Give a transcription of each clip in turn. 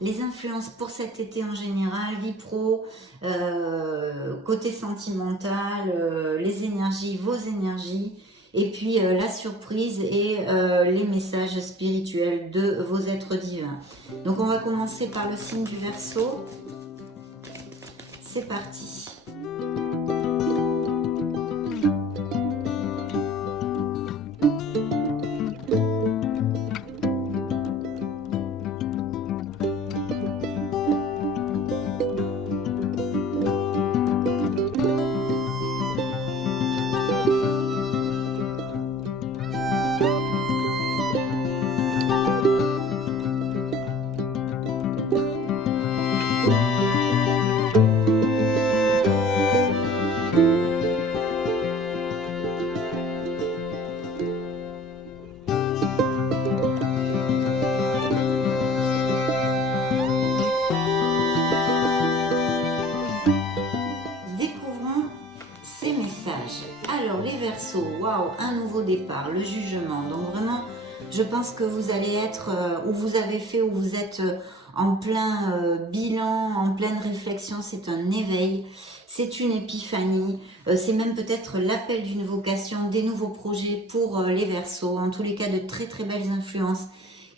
les influences pour cet été en général, vie pro, côté sentimental, les énergies, vos énergies, et puis la surprise et les messages spirituels de vos êtres divins. Donc on va commencer par le signe du Verseau. C'est parti. Alors les Verseaux, waouh, un nouveau départ, le jugement. Donc vraiment, je pense que vous allez être, où vous avez fait, où vous êtes en plein bilan, en pleine réflexion. C'est un éveil, c'est une épiphanie, c'est même peut-être l'appel d'une vocation, des nouveaux projets pour les Verseaux. En tous les cas, de très très belles influences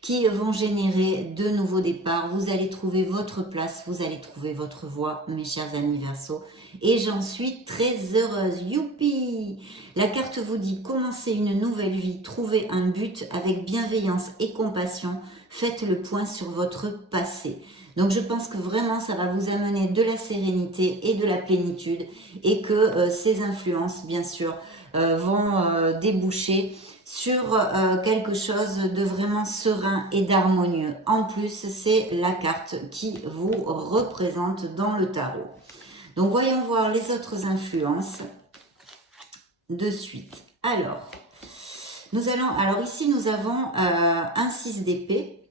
qui vont générer de nouveaux départs. Vous allez trouver votre place, vous allez trouver votre voie, mes chers amis Verseaux. Et j'en suis très heureuse. Youpi! La carte vous dit commencez une nouvelle vie, trouvez un but avec bienveillance et compassion. Faites le point sur votre passé. Donc je pense que vraiment ça va vous amener de la sérénité et de la plénitude et que ces influences, bien sûr, vont déboucher sur quelque chose de vraiment serein et d'harmonieux. En plus, c'est la carte qui vous représente dans le tarot. Donc, voyons voir les autres influences de suite. Alors ici, nous avons un 6 d'épée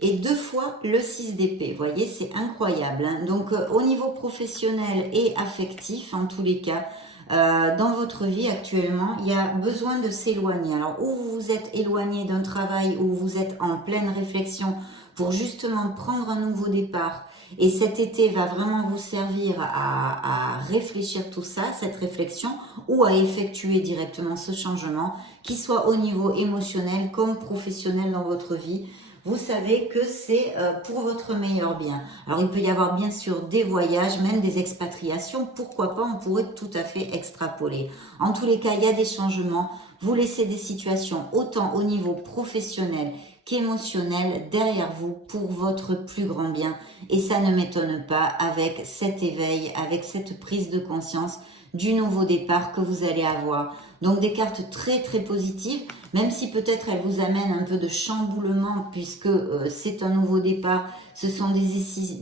et 2 fois le 6 d'épée. Vous voyez, c'est incroyable. Hein. Donc, au niveau professionnel et affectif, en tous les cas, dans votre vie actuellement, il y a besoin de s'éloigner. Alors, ou vous vous êtes éloigné d'un travail, ou vous êtes en pleine réflexion pour justement prendre un nouveau départ. Et cet été va vraiment vous servir à réfléchir tout ça, cette réflexion, ou à effectuer directement ce changement, qu'il soit au niveau émotionnel comme professionnel dans votre vie. Vous savez que c'est pour votre meilleur bien. Alors, il peut y avoir bien sûr des voyages, même des expatriations. Pourquoi pas, on pourrait tout à fait extrapoler. En tous les cas, il y a des changements. Vous laissez des situations autant au niveau professionnel qu'émotionnel derrière vous pour votre plus grand bien. Et ça ne m'étonne pas avec cet éveil, avec cette prise de conscience du nouveau départ que vous allez avoir. Donc des cartes très très positives, même si peut-être elles vous amènent un peu de chamboulement puisque c'est un nouveau départ, ce sont des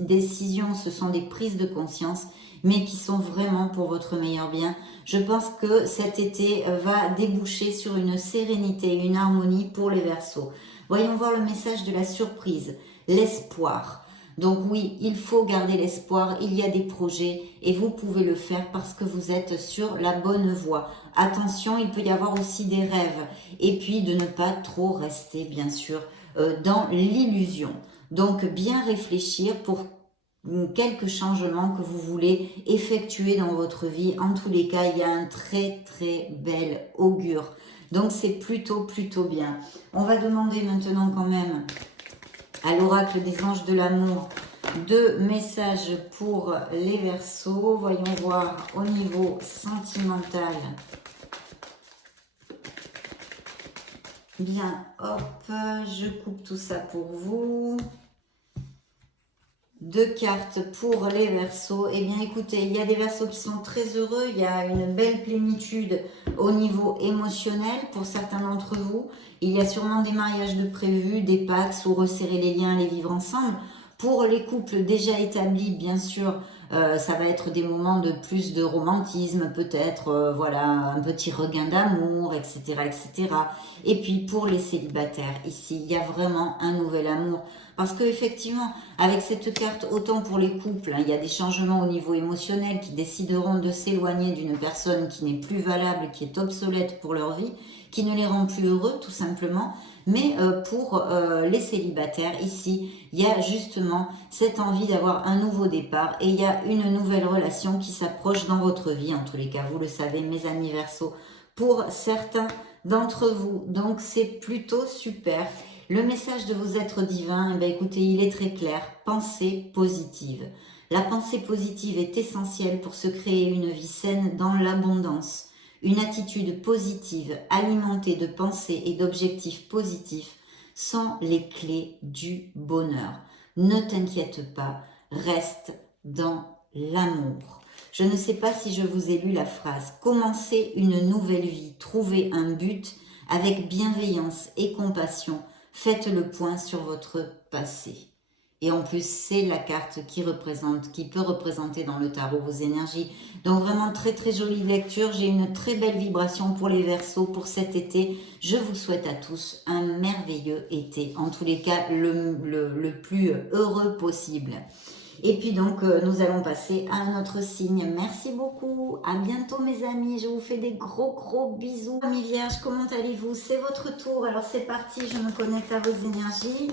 décisions, ce sont des prises de conscience, mais qui sont vraiment pour votre meilleur bien. Je pense que cet été va déboucher sur une sérénité, une harmonie pour les Verseaux. Voyons voir le message de la surprise, l'espoir. Donc oui, il faut garder l'espoir, il y a des projets et vous pouvez le faire parce que vous êtes sur la bonne voie. Attention, il peut y avoir aussi des rêves et puis de ne pas trop rester bien sûr dans l'illusion. Donc bien réfléchir pour quelques changements que vous voulez effectuer dans votre vie. En tous les cas, il y a un très très bel augure. Donc c'est plutôt bien. On va demander maintenant quand même à l'oracle des anges de l'amour 2 messages pour les Verseaux. Voyons voir au niveau sentimental. Bien, hop, je coupe tout ça pour vous. 2 cartes pour les Verseaux. Eh bien, écoutez, il y a des Verseaux qui sont très heureux. Il y a une belle plénitude au niveau émotionnel pour certains d'entre vous. Il y a sûrement des mariages de prévus, des pax ou resserrer les liens, les vivre ensemble. Pour les couples déjà établis, bien sûr, ça va être des moments de plus de romantisme, peut-être, voilà, un petit regain d'amour, etc., etc. Et puis pour les célibataires, ici, il y a vraiment un nouvel amour. Parce que effectivement, avec cette carte, autant pour les couples, hein, il y a des changements au niveau émotionnel qui décideront de s'éloigner d'une personne qui n'est plus valable, qui est obsolète pour leur vie, qui ne les rend plus heureux, tout simplement. Mais pour les célibataires, ici, il y a justement cette envie d'avoir un nouveau départ et il y a une nouvelle relation qui s'approche dans votre vie, en tous les cas, vous le savez, mes amis Verseaux, pour certains d'entre vous. Donc, c'est plutôt super. Le message de vos êtres divins, eh bien, écoutez, il est très clair. Pensée positive. La pensée positive est essentielle pour se créer une vie saine dans l'abondance. Une attitude positive, alimentée de pensées et d'objectifs positifs, sont les clés du bonheur. Ne t'inquiète pas, reste dans l'amour. Je ne sais pas si je vous ai lu la phrase « Commencez une nouvelle vie, trouvez un but avec bienveillance et compassion, faites le point sur votre passé ». Et en plus, c'est la carte qui peut représenter dans le tarot vos énergies. Donc vraiment très très jolie lecture. J'ai une très belle vibration pour les Verseaux pour cet été. Je vous souhaite à tous un merveilleux été. En tous les cas, le plus heureux possible. Et puis donc, nous allons passer à un autre signe. Merci beaucoup. À bientôt mes amis. Je vous fais des gros bisous. Amis Vierges, comment allez-vous? C'est votre tour. Alors c'est parti, je me connecte à vos énergies.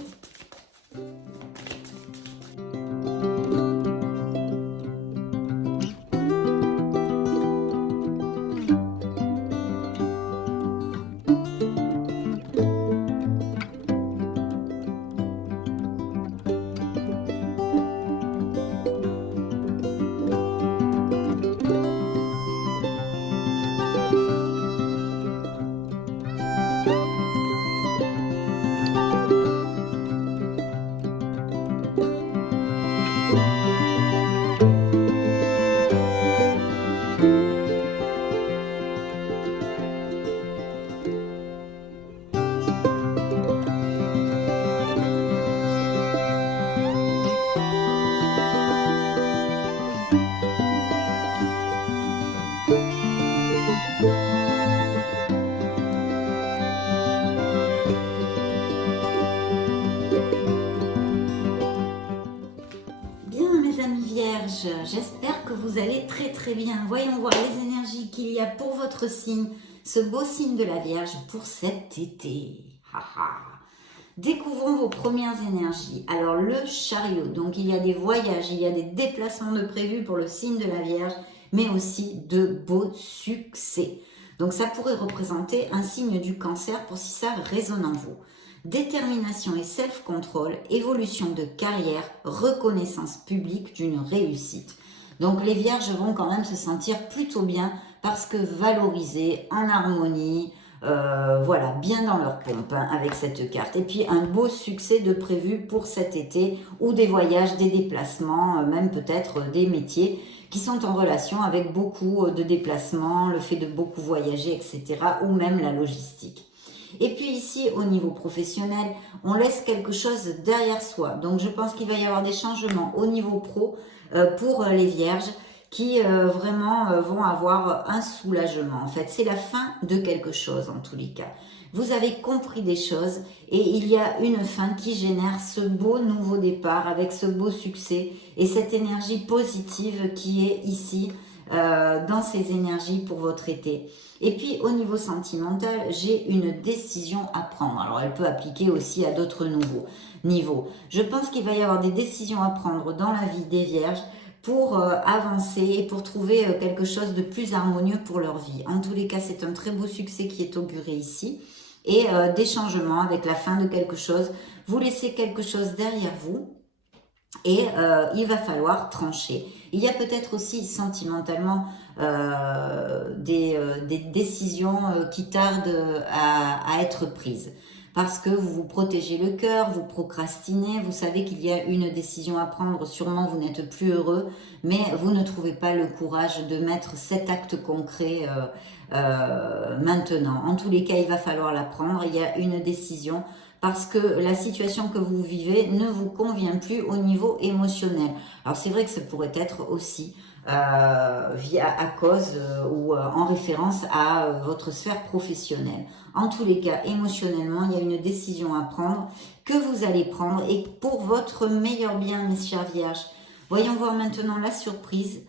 J'espère que vous allez très bien. Voyons voir les énergies qu'il y a pour votre signe, ce beau signe de la Vierge pour cet été. Découvrons vos premières énergies. Alors le chariot, donc il y a des voyages, il y a des déplacements de prévus pour le signe de la Vierge, mais aussi de beaux succès. Donc ça pourrait représenter un signe du Cancer pour si ça résonne en vous. Détermination et self-control, évolution de carrière, reconnaissance publique d'une réussite. Donc les Vierges vont quand même se sentir plutôt bien parce que valorisées, en harmonie, voilà, bien dans leur pompe hein, avec cette carte. Et puis un beau succès de prévu pour cet été ou des voyages, des déplacements, même peut-être des métiers qui sont en relation avec beaucoup de déplacements, le fait de beaucoup voyager, etc. ou même la logistique. Et puis ici, au niveau professionnel, on laisse quelque chose derrière soi. Donc, je pense qu'il va y avoir des changements au niveau pro pour les Vierges qui vraiment vont avoir un soulagement. En fait, c'est la fin de quelque chose en tous les cas. Vous avez compris des choses et il y a une fin qui génère ce beau nouveau départ avec ce beau succès et cette énergie positive qui est ici dans ces énergies pour votre été. Et puis au niveau sentimental, j'ai une décision à prendre. Alors elle peut appliquer aussi à d'autres niveaux. Je pense qu'il va y avoir des décisions à prendre dans la vie des Vierges pour avancer et pour trouver quelque chose de plus harmonieux pour leur vie. En tous les cas, c'est un très beau succès qui est auguré ici. Et des changements avec la fin de quelque chose. Vous laissez quelque chose derrière vous. Et il va falloir trancher. Il y a peut-être aussi sentimentalement des décisions qui tardent à être prises. Parce que vous vous protégez le cœur, vous procrastinez, vous savez qu'il y a une décision à prendre, sûrement vous n'êtes plus heureux, mais vous ne trouvez pas le courage de mettre cet acte concret maintenant. En tous les cas, il va falloir la prendre, il y a une décision parce que la situation que vous vivez ne vous convient plus au niveau émotionnel. Alors c'est vrai que ça pourrait être aussi à cause ou en référence à votre sphère professionnelle. En tous les cas, émotionnellement, il y a une décision à prendre que vous allez prendre et pour votre meilleur bien, mes chères Vierges. Voyons voir maintenant la surprise.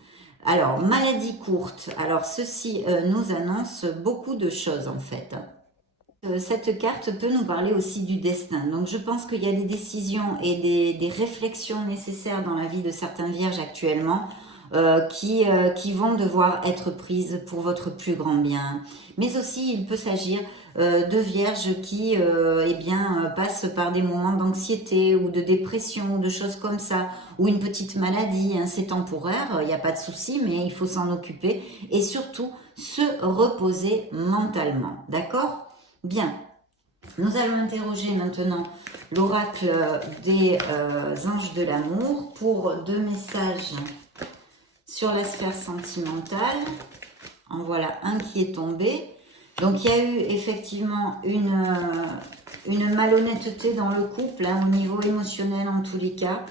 Alors, maladie courte. Alors, ceci nous annonce beaucoup de choses en fait. Cette carte peut nous parler aussi du destin. Donc je pense qu'il y a des décisions et des réflexions nécessaires dans la vie de certains vierges actuellement qui vont devoir être prises pour votre plus grand bien. Mais aussi il peut s'agir de vierges qui eh bien, passent par des moments d'anxiété ou de dépression ou de choses comme ça, ou une petite maladie, hein, c'est temporaire, il n'y a pas de souci, mais il faut s'en occuper et surtout se reposer mentalement, d'accord? Bien, nous allons interroger maintenant l'oracle des anges de l'amour pour 2 messages sur la sphère sentimentale. En voilà un qui est tombé. Donc il y a eu effectivement une malhonnêteté dans le couple, hein, au niveau émotionnel en tous les cas.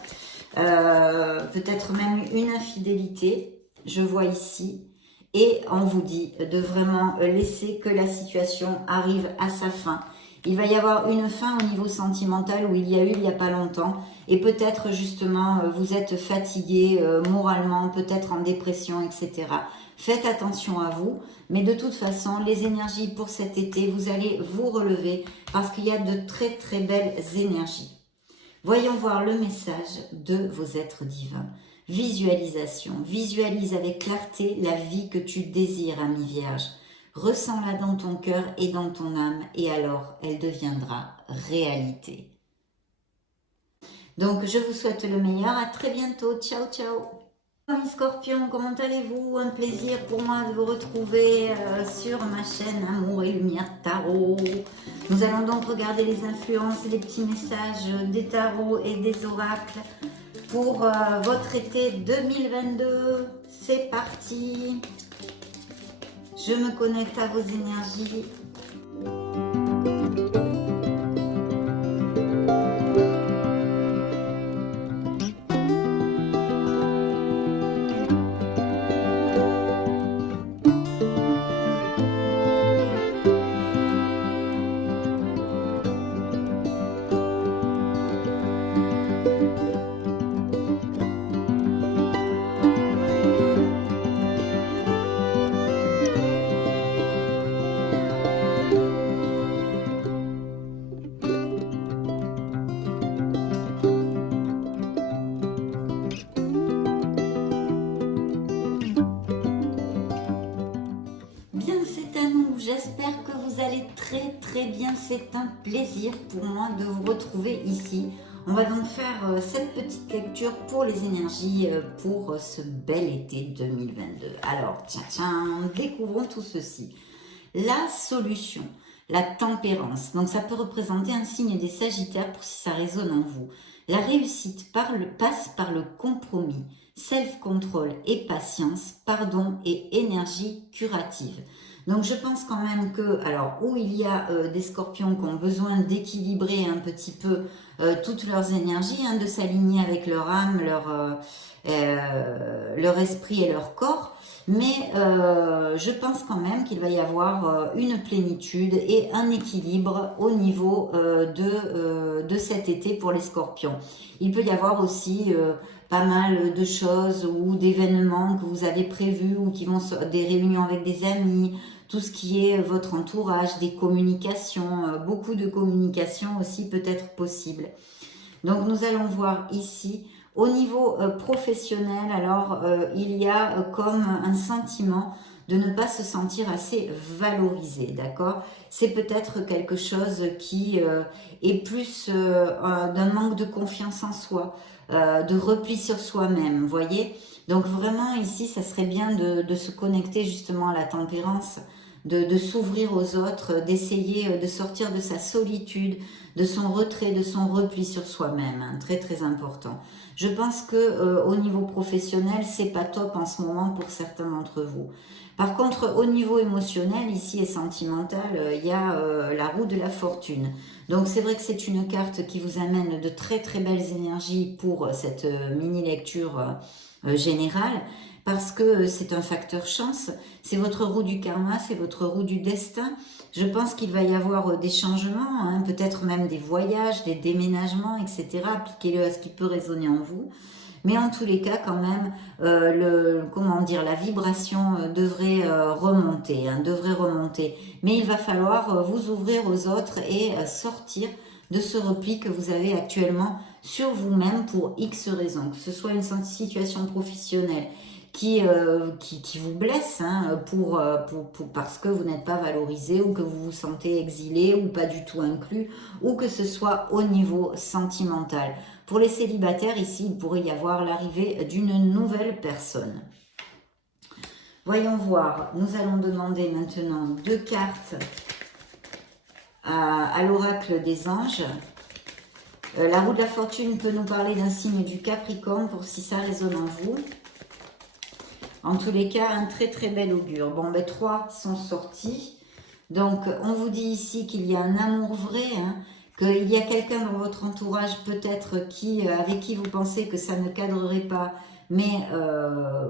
Peut-être même une infidélité, je vois ici. Et on vous dit de vraiment laisser que la situation arrive à sa fin. Il va y avoir une fin au niveau sentimental où il y a eu il n'y a pas longtemps. Et peut-être justement vous êtes fatigué moralement, peut-être en dépression, etc. Faites attention à vous. Mais de toute façon, les énergies pour cet été, vous allez vous relever parce qu'il y a de très très belles énergies. Voyons voir le message de vos êtres divins. Visualisation. Visualise avec clarté la vie que tu désires, ami Vierge. Ressens-la dans ton cœur et dans ton âme et alors elle deviendra réalité. Donc je vous souhaite le meilleur. À très bientôt. Ciao, ciao. Amis Scorpions, comment allez-vous? Un plaisir pour moi de vous retrouver sur ma chaîne Amour et Lumière Tarot. Nous allons donc regarder les influences et les petits messages des tarots et des oracles pour votre été 2022. C'est parti. Je me connecte à vos énergies. J'espère que vous allez très bien. C'est un plaisir pour moi de vous retrouver ici. On va donc faire cette petite lecture pour les énergies pour ce bel été 2022. Alors, tiens, découvrons tout ceci. La solution, la tempérance. Donc, ça peut représenter un signe des Sagittaires pour si ça résonne en vous. La réussite passe par le compromis, self-control et patience, pardon et énergie curative. Donc je pense quand même que, alors où il y a des scorpions qui ont besoin d'équilibrer un petit peu toutes leurs énergies, hein, de s'aligner avec leur âme, leur esprit et leur corps, mais je pense quand même qu'il va y avoir une plénitude et un équilibre au niveau de cet été pour les scorpions. Il peut y avoir aussi pas mal de choses ou d'événements que vous avez prévus ou qui vont des réunions avec des amis, tout ce qui est votre entourage, des communications, beaucoup de communications aussi peut être possible. Donc nous allons voir ici, au niveau professionnel, alors il y a comme un sentiment de ne pas se sentir assez valorisé, d'accord? C'est peut-être quelque chose qui est plus d'un manque de confiance en soi, de repli sur soi-même, vous voyez? Donc vraiment ici, ça serait bien de se connecter justement à la tempérance, de s'ouvrir aux autres, d'essayer de sortir de sa solitude, de son retrait, de son repli sur soi-même, hein, très important. Je pense que au niveau professionnel, c'est pas top en ce moment pour certains d'entre vous. Par contre, au niveau émotionnel, ici et sentimental, il y a la roue de la fortune. Donc c'est vrai que c'est une carte qui vous amène de très belles énergies pour cette mini-lecture générale, parce que c'est un facteur chance, c'est votre roue du karma, c'est votre roue du destin. Je pense qu'il va y avoir des changements, hein, peut-être même des voyages, des déménagements, etc. Appliquez-le à ce qui peut résonner en vous. Mais en tous les cas, quand même, comment dire, la vibration devrait remonter, hein, devrait remonter. Mais il va falloir vous ouvrir aux autres et sortir de ce repli que vous avez actuellement sur vous-même pour X raisons, que ce soit une situation professionnelle qui vous blesse, hein, parce que vous n'êtes pas valorisé ou que vous vous sentez exilé ou pas du tout inclus, ou que ce soit au niveau sentimental. Pour les célibataires, ici, il pourrait y avoir l'arrivée d'une nouvelle personne. Voyons voir, nous allons demander maintenant 2 cartes à l'oracle des anges. La roue de la fortune peut nous parler d'un signe du Capricorne pour si ça résonne en vous. En tous les cas, un très très bel augure. Bon, ben 3 sont sortis. Donc, on vous dit ici qu'il y a un amour vrai, hein, qu'il y a quelqu'un dans votre entourage peut-être avec qui vous pensez que ça ne cadrerait pas, mais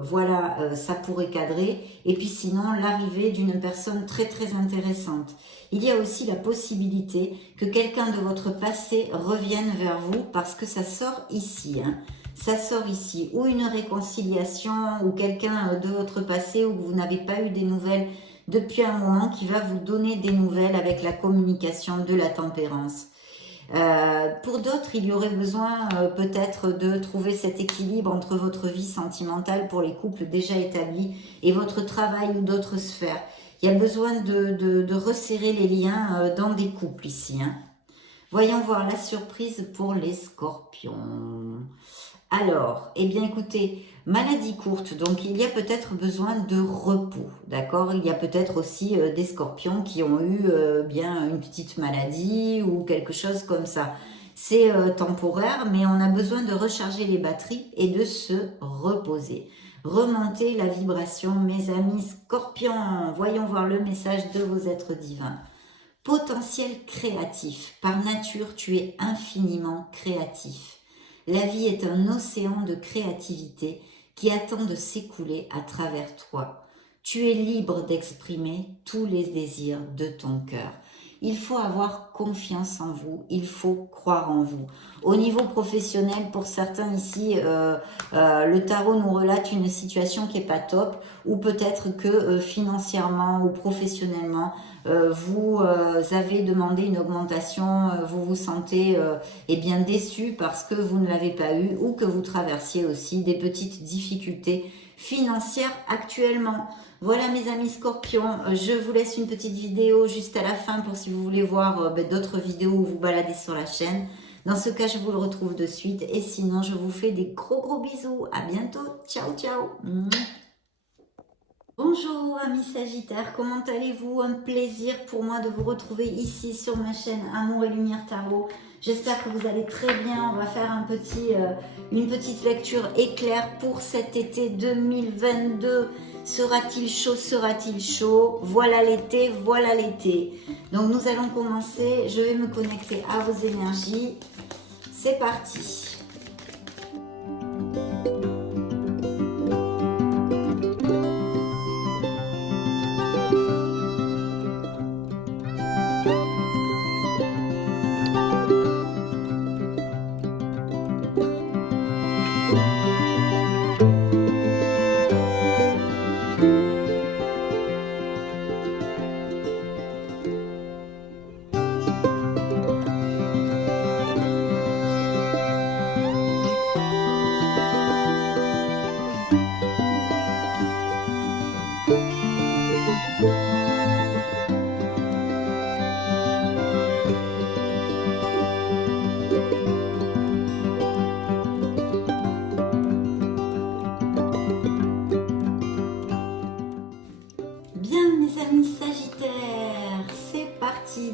voilà, ça pourrait cadrer. Et puis sinon, l'arrivée d'une personne très très intéressante. Il y a aussi la possibilité que quelqu'un de votre passé revienne vers vous parce que ça sort ici, hein. Ça sort ici, ou une réconciliation, ou quelqu'un de votre passé où vous n'avez pas eu des nouvelles depuis un moment qui va vous donner des nouvelles avec la communication de la tempérance. Pour d'autres, il y aurait besoin peut-être de trouver cet équilibre entre votre vie sentimentale pour les couples déjà établis et votre travail ou d'autres sphères. Il y a besoin de resserrer les liens dans des couples ici, hein. Voyons voir la surprise pour les scorpions. Alors, eh bien écoutez, maladie courte, donc il y a peut-être besoin de repos, d'accord? Il y a peut-être aussi des scorpions qui ont eu bien une petite maladie ou quelque chose comme ça. C'est temporaire, mais on a besoin de recharger les batteries et de se reposer. Remonter la vibration, mes amis scorpions. Voyons voir le message de vos êtres divins. Potentiel créatif. Par nature, tu es infiniment créatif. La vie est un océan de créativité qui attend de s'écouler à travers toi. Tu es libre d'exprimer tous les désirs de ton cœur. Il faut avoir confiance en vous, il faut croire en vous. Au niveau professionnel, pour certains ici, le tarot nous relate une situation qui n'est pas top, ou peut-être que financièrement ou professionnellement, vous avez demandé une augmentation, vous vous sentez eh bien déçu parce que vous ne l'avez pas eu, ou que vous traversiez aussi des petites difficultés financières actuellement. Voilà mes amis scorpions, je vous laisse une petite vidéo juste à la fin pour si vous voulez voir d'autres vidéos où vous baladez sur la chaîne. Dans ce cas, je vous le retrouve de suite et sinon, je vous fais des gros bisous. À bientôt. Ciao, ciao. Bonjour amis Sagittaires, comment allez-vous? Un plaisir pour moi de vous retrouver ici sur ma chaîne Amour et Lumière Tarot. J'espère que vous allez très bien. On va faire une petite lecture éclair pour cet été 2022. Sera-t-il chaud? Sera-t-il chaud? Voilà l'été, voilà l'été. Donc nous allons commencer. Je vais me connecter à vos énergies. C'est parti.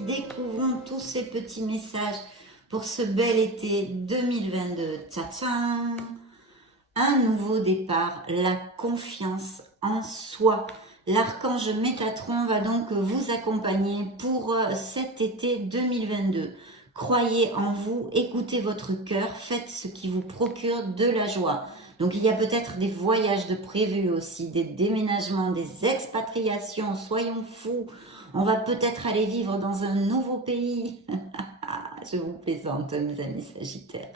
Découvrons tous ces petits messages pour ce bel été 2022. Tcha-tcha! Un nouveau départ, la confiance en soi. L'archange Métatron va donc vous accompagner pour cet été 2022. Croyez en vous, écoutez votre cœur, faites ce qui vous procure de la joie. Donc il y a peut-être des voyages de prévus aussi, des déménagements, des expatriations, soyons fous. On va peut-être aller vivre dans un nouveau pays. Je vous plaisante, mes amis Sagittaires.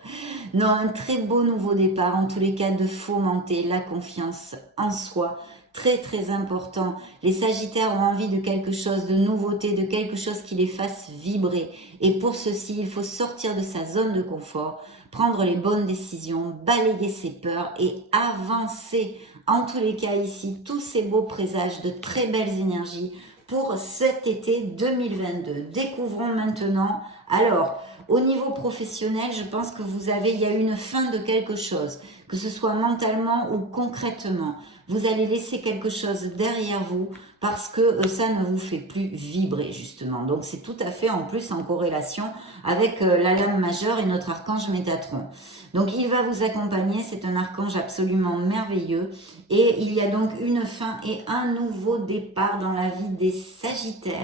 Non, un très beau nouveau départ, en tous les cas, de fomenter la confiance en soi. Très, très important. Les Sagittaires ont envie de quelque chose de nouveauté, de quelque chose qui les fasse vibrer. Et pour ceci, il faut sortir de sa zone de confort, prendre les bonnes décisions, balayer ses peurs et avancer. En tous les cas, ici, tous ces beaux présages de très belles énergies pour cet été 2022. Découvrons maintenant. Alors, au niveau professionnel, je pense que il y a une fin de quelque chose, que ce soit mentalement ou concrètement. Vous allez laisser quelque chose derrière vous parce que ça ne vous fait plus vibrer, justement. Donc, c'est tout à fait en plus en corrélation avec la lame majeure et notre archange Métatron. Donc, il va vous accompagner. C'est un archange absolument merveilleux. Et il y a donc une fin et un nouveau départ dans la vie des Sagittaires.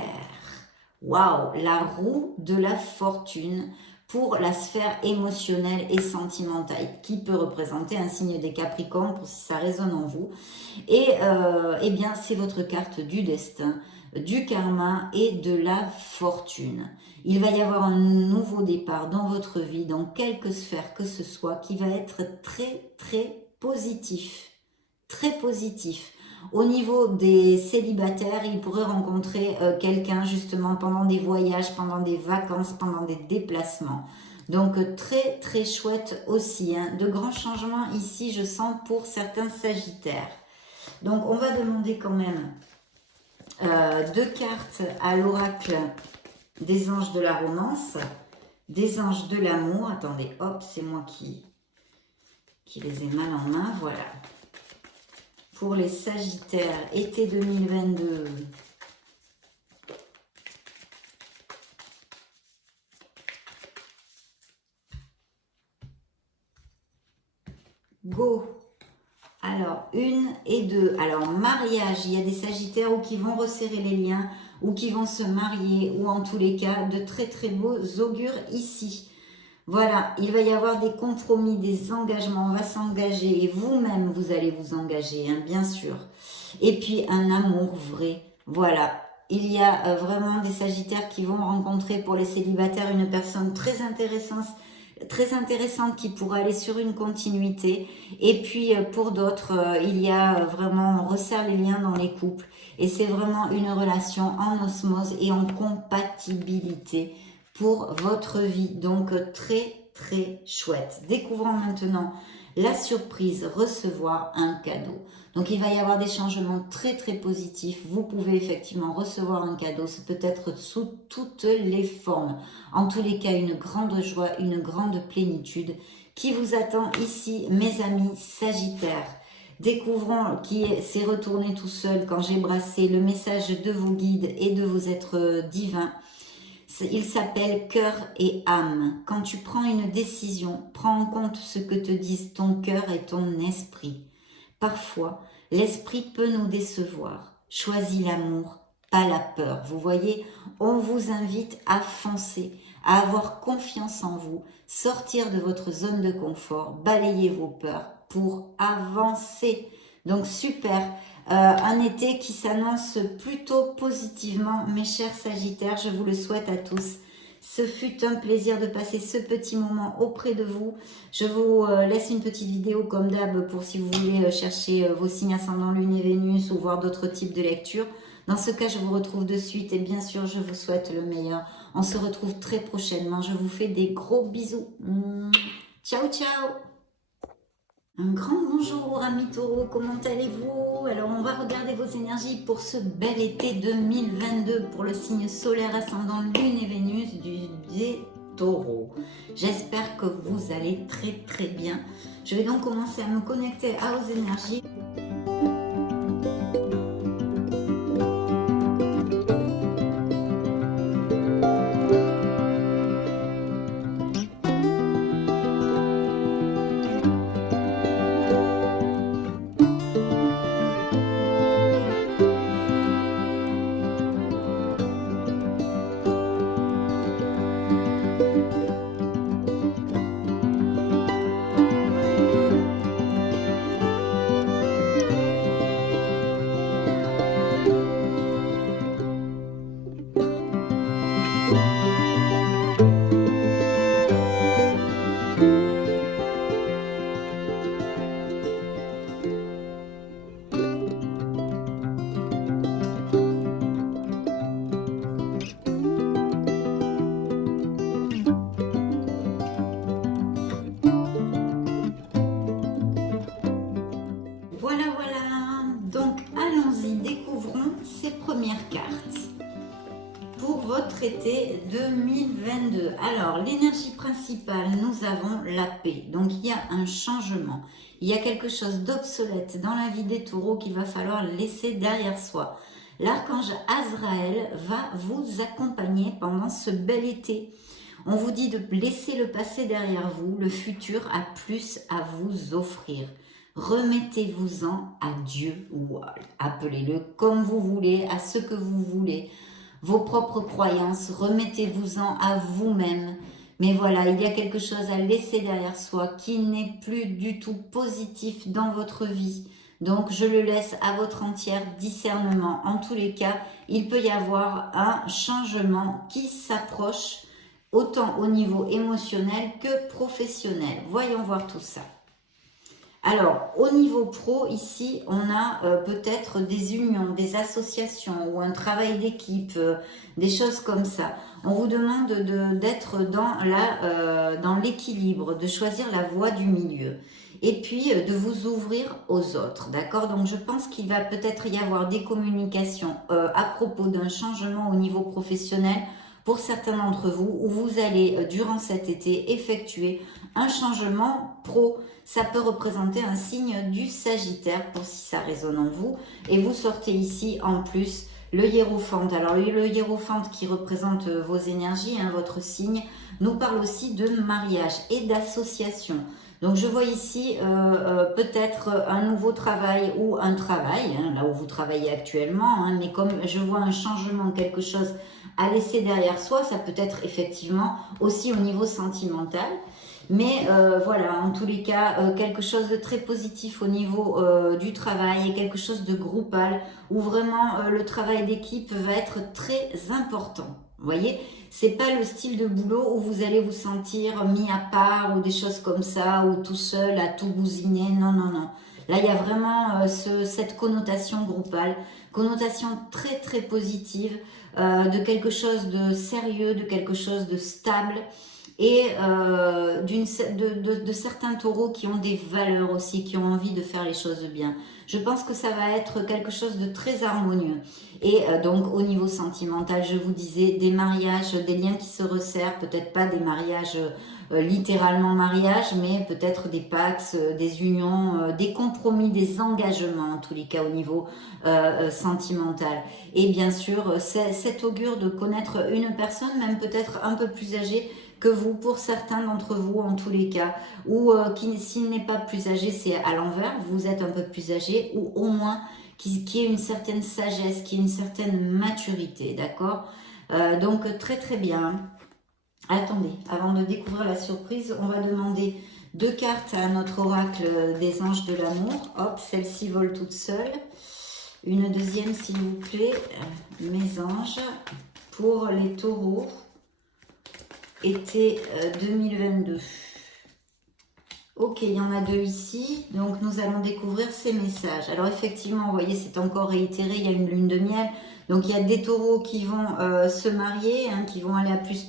Waouh, la roue de la fortune pour la sphère émotionnelle et sentimentale, qui peut représenter un signe des Capricornes, pour si ça résonne en vous. Et eh bien, c'est votre carte du destin, du karma et de la fortune. Il va y avoir un nouveau départ dans votre vie, dans quelque sphère que ce soit, qui va être très, très positif. Très positif. Au niveau des célibataires, ils pourraient rencontrer quelqu'un justement pendant des voyages, pendant des vacances, pendant des déplacements. Donc très très chouette aussi. Hein. De grands changements ici, je sens, pour certains Sagittaires. Donc on va demander quand même 2 cartes à l'oracle des anges de la romance, des anges de l'amour. Attendez, hop, c'est moi qui les ai mal en main. Voilà. Pour les Sagittaires, été 2022. Go. Alors, 1 et 2. Alors, mariage, il y a des Sagittaires ou qui vont resserrer les liens, ou qui vont se marier, ou en tous les cas, de très très beaux augures ici. Voilà, il va y avoir des compromis, des engagements, on va s'engager et vous-même, vous allez vous engager, hein, bien sûr. Et puis, un amour vrai, voilà. Il y a vraiment des Sagittaires qui vont rencontrer pour les célibataires une personne très intéressante qui pourra aller sur une continuité. Et puis, pour d'autres, il y a vraiment, on resserre les liens dans les couples. Et c'est vraiment une relation en osmose et en compatibilité pour votre vie. Donc très très chouette. Découvrons maintenant la surprise, recevoir un cadeau. Donc il va y avoir des changements très très positifs. Vous pouvez effectivement recevoir un cadeau. Ça peut être sous toutes les formes. En tous les cas, une grande joie, une grande plénitude qui vous attend ici, mes amis Sagittaires. Découvrons qui s'est retourné tout seul quand j'ai brassé le message de vos guides et de vos êtres divins. Il s'appelle cœur et âme. Quand tu prends une décision, prends en compte ce que te disent ton cœur et ton esprit. Parfois, l'esprit peut nous décevoir. Choisis l'amour, pas la peur. Vous voyez, on vous invite à foncer, à avoir confiance en vous, sortir de votre zone de confort, balayer vos peurs pour avancer. Donc super. Un été qui s'annonce plutôt positivement, mes chers Sagittaires, je vous le souhaite à tous. Ce fut un plaisir de passer ce petit moment auprès de vous. Je vous laisse une petite vidéo comme d'hab pour si vous voulez chercher vos signes ascendants Lune et Vénus ou voir d'autres types de lectures. Dans ce cas, je vous retrouve de suite et bien sûr, je vous souhaite le meilleur. On se retrouve très prochainement. Je vous fais des gros bisous. Ciao, ciao! Un grand bonjour amis taureaux, comment allez-vous? Alors on va regarder vos énergies pour ce bel été 2022 pour le signe solaire ascendant Lune et Vénus des taureaux. J'espère que vous allez très très bien. Je vais donc commencer à me connecter à vos énergies. première carte pour votre été 2022. Alors, l'énergie principale, nous avons la paix. Donc, il y a un changement. Il y a quelque chose d'obsolète dans la vie des taureaux qu'il va falloir laisser derrière soi. L'archange Azraël va vous accompagner pendant ce bel été. On vous dit de laisser le passé derrière vous. Le futur a plus à vous offrir. Remettez-vous-en à Dieu ou appelez-le comme vous voulez, à ce que vous voulez. Vos propres croyances, remettez-vous-en à vous-même. Mais voilà, il y a quelque chose à laisser derrière soi qui n'est plus du tout positif dans votre vie. Donc, je le laisse à votre entière discernement. En tous les cas, il peut y avoir un changement qui s'approche autant au niveau émotionnel que professionnel. Voyons voir tout ça. Alors, au niveau pro, ici, on a peut-être des unions, des associations ou un travail d'équipe, des choses comme ça. On vous demande d'être dans l'équilibre, de choisir la voie du milieu et puis de vous ouvrir aux autres, d'accord? Donc, je pense qu'il va peut-être y avoir des communications à propos d'un changement au niveau professionnel pour certains d'entre vous, où vous allez, durant cet été, effectuer un changement pro. Ça peut représenter un signe du Sagittaire, pour si ça résonne en vous. Et vous sortez ici, en plus, le hiérophante. Alors, le hiérophante qui représente vos énergies, hein, votre signe, nous parle aussi de mariage et d'association. Donc, je vois ici peut-être un nouveau travail ou un travail, hein, là où vous travaillez actuellement, hein, mais comme je vois un changement, quelque chose à laisser derrière soi, ça peut être effectivement aussi au niveau sentimental. Mais voilà, en tous les cas, quelque chose de très positif au niveau du travail et quelque chose de groupal où vraiment le travail d'équipe va être très important. Vous voyez, c'est pas le style de boulot où vous allez vous sentir mis à part ou des choses comme ça, ou tout seul à tout bousiner. Non, non, non. Là, il y a vraiment cette connotation groupale, connotation très, très positive de quelque chose de sérieux, de quelque chose de stable et de certains taureaux qui ont des valeurs aussi, qui ont envie de faire les choses bien. Je pense que ça va être quelque chose de très harmonieux. Et donc au niveau sentimental, je vous disais, des mariages, des liens qui se resserrent, peut-être pas des mariages littéralement mariage, mais peut-être des pax, des unions, des compromis, des engagements en tous les cas au niveau sentimental. Et bien sûr, cet augure de connaître une personne, même peut-être un peu plus âgée que vous, pour certains d'entre vous en tous les cas, ou s'il n'est pas plus âgé, c'est à l'envers, vous êtes un peu plus âgé, ou au moins qui ait une certaine sagesse, qui ait une certaine maturité, d'accord? Donc très très bien. Attendez, avant de découvrir la surprise, on va demander 2 cartes à notre oracle des anges de l'amour. Hop, celle-ci vole toute seule. Une deuxième, s'il vous plaît, mes anges, pour les taureaux, été 2022. Ok, il y en a 2 ici, donc nous allons découvrir ces messages. Alors effectivement, vous voyez, c'est encore réitéré, il y a une lune de miel. Donc il y a des taureaux qui vont se marier, hein, qui vont aller à plus,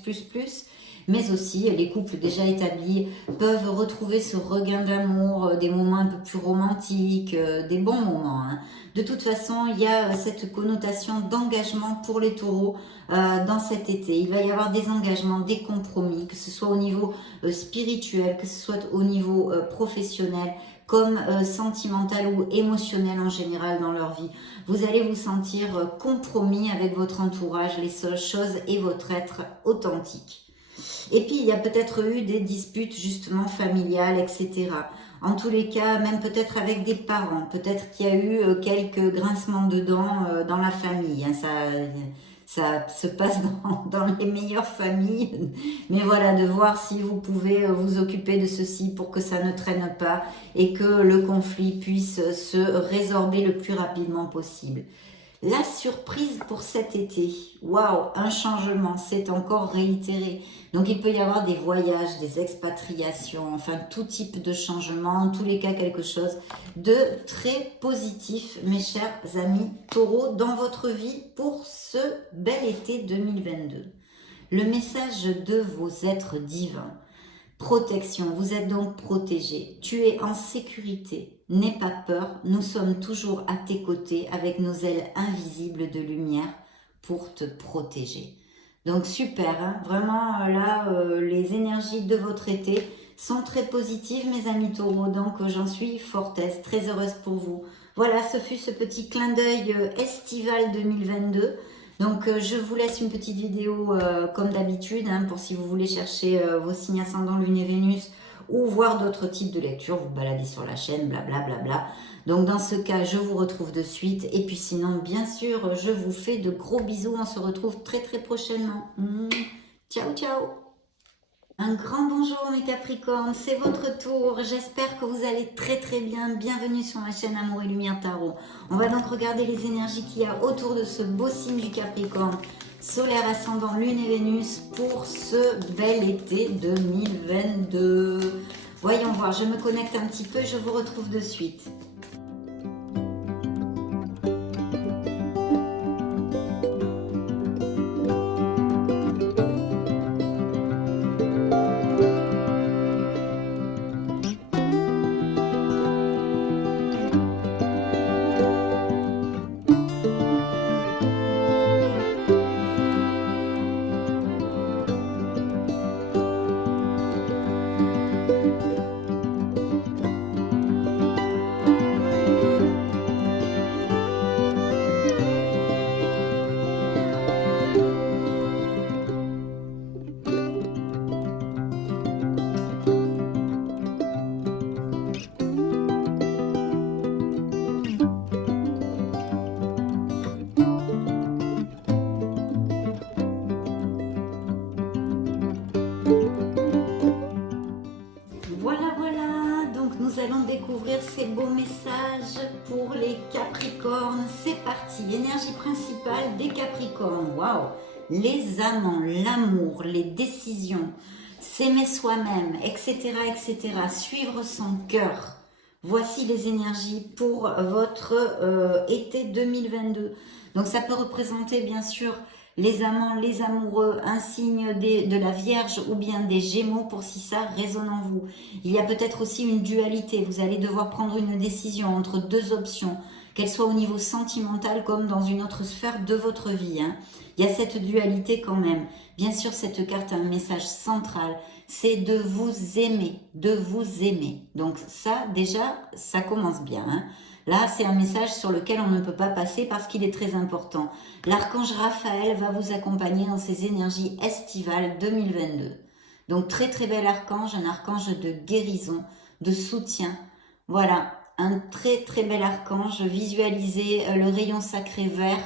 mais aussi les couples déjà établis peuvent retrouver ce regain d'amour, des moments un peu plus romantiques, des bons moments, hein. De toute façon, il y a cette connotation d'engagement pour les taureaux dans cet été. Il va y avoir des engagements, des compromis, que ce soit au niveau spirituel, que ce soit au niveau professionnel, comme sentimental ou émotionnel en général dans leur vie. Vous allez vous sentir compromis avec votre entourage, les seules choses et votre être authentique. Et puis, il y a peut-être eu des disputes justement familiales, etc. En tous les cas, même peut-être avec des parents. Peut-être qu'il y a eu quelques grincements de dents dans la famille. Hein, ça se passe dans les meilleures familles. Mais voilà, de voir si vous pouvez vous occuper de ceci pour que ça ne traîne pas et que le conflit puisse se résorber le plus rapidement possible. La surprise pour cet été, waouh, un changement, c'est encore réitéré. Donc il peut y avoir des voyages, des expatriations, enfin tout type de changement, en tous les cas quelque chose de très positif, mes chers amis taureaux, dans votre vie pour ce bel été 2022. Le message de vos êtres divins. Protection, vous êtes donc protégé, tu es en sécurité, n'aie pas peur, nous sommes toujours à tes côtés avec nos ailes invisibles de lumière pour te protéger. Donc super, hein, vraiment là, les énergies de votre été sont très positives mes amis taureaux, donc j'en suis fortesse, très heureuse pour vous. Voilà, ce fut ce petit clin d'œil estival 2022. Donc je vous laisse une petite vidéo comme d'habitude, hein, pour si vous voulez chercher vos signes ascendants Lune et Vénus ou voir d'autres types de lectures, vous baladez sur la chaîne, blablabla. Bla, bla, bla. Donc dans ce cas, je vous retrouve de suite. Et puis sinon, bien sûr, je vous fais de gros bisous. On se retrouve très très prochainement. Ciao, ciao. Un grand bonjour mes Capricornes, c'est votre tour. J'espère que vous allez très très bien. Bienvenue sur ma chaîne Amour et Lumière Tarot. On va donc regarder les énergies qu'il y a autour de ce beau signe du Capricorne. Solaire, ascendant, Lune et Vénus pour ce bel été 2022. Voyons voir, je me connecte un petit peu, je vous retrouve de suite. Voilà, donc nous allons découvrir ces beaux messages pour les Capricornes. C'est parti, énergie principale des Capricornes. Waouh, les amants, l'amour, les décisions, s'aimer soi-même, etc., etc. Suivre son cœur. Voici les énergies pour votre été 2022. Donc ça peut représenter bien sûr les amants, les amoureux, un signe de la Vierge ou bien des Gémeaux pour si ça résonne en vous. Il y a peut-être aussi une dualité, vous allez devoir prendre une décision entre deux options, qu'elle soit au niveau sentimental comme dans une autre sphère de votre vie. Hein. Il y a cette dualité quand même. Bien sûr, cette carte a un message central, c'est de vous aimer, de vous aimer. Donc ça, déjà, ça commence bien. Hein. Là, c'est un message sur lequel on ne peut pas passer parce qu'il est très important. L'archange Raphaël va vous accompagner dans ces énergies estivales 2022. Donc, très très bel archange, un archange de guérison, de soutien. Voilà, un très très bel archange. Visualisez le rayon sacré vert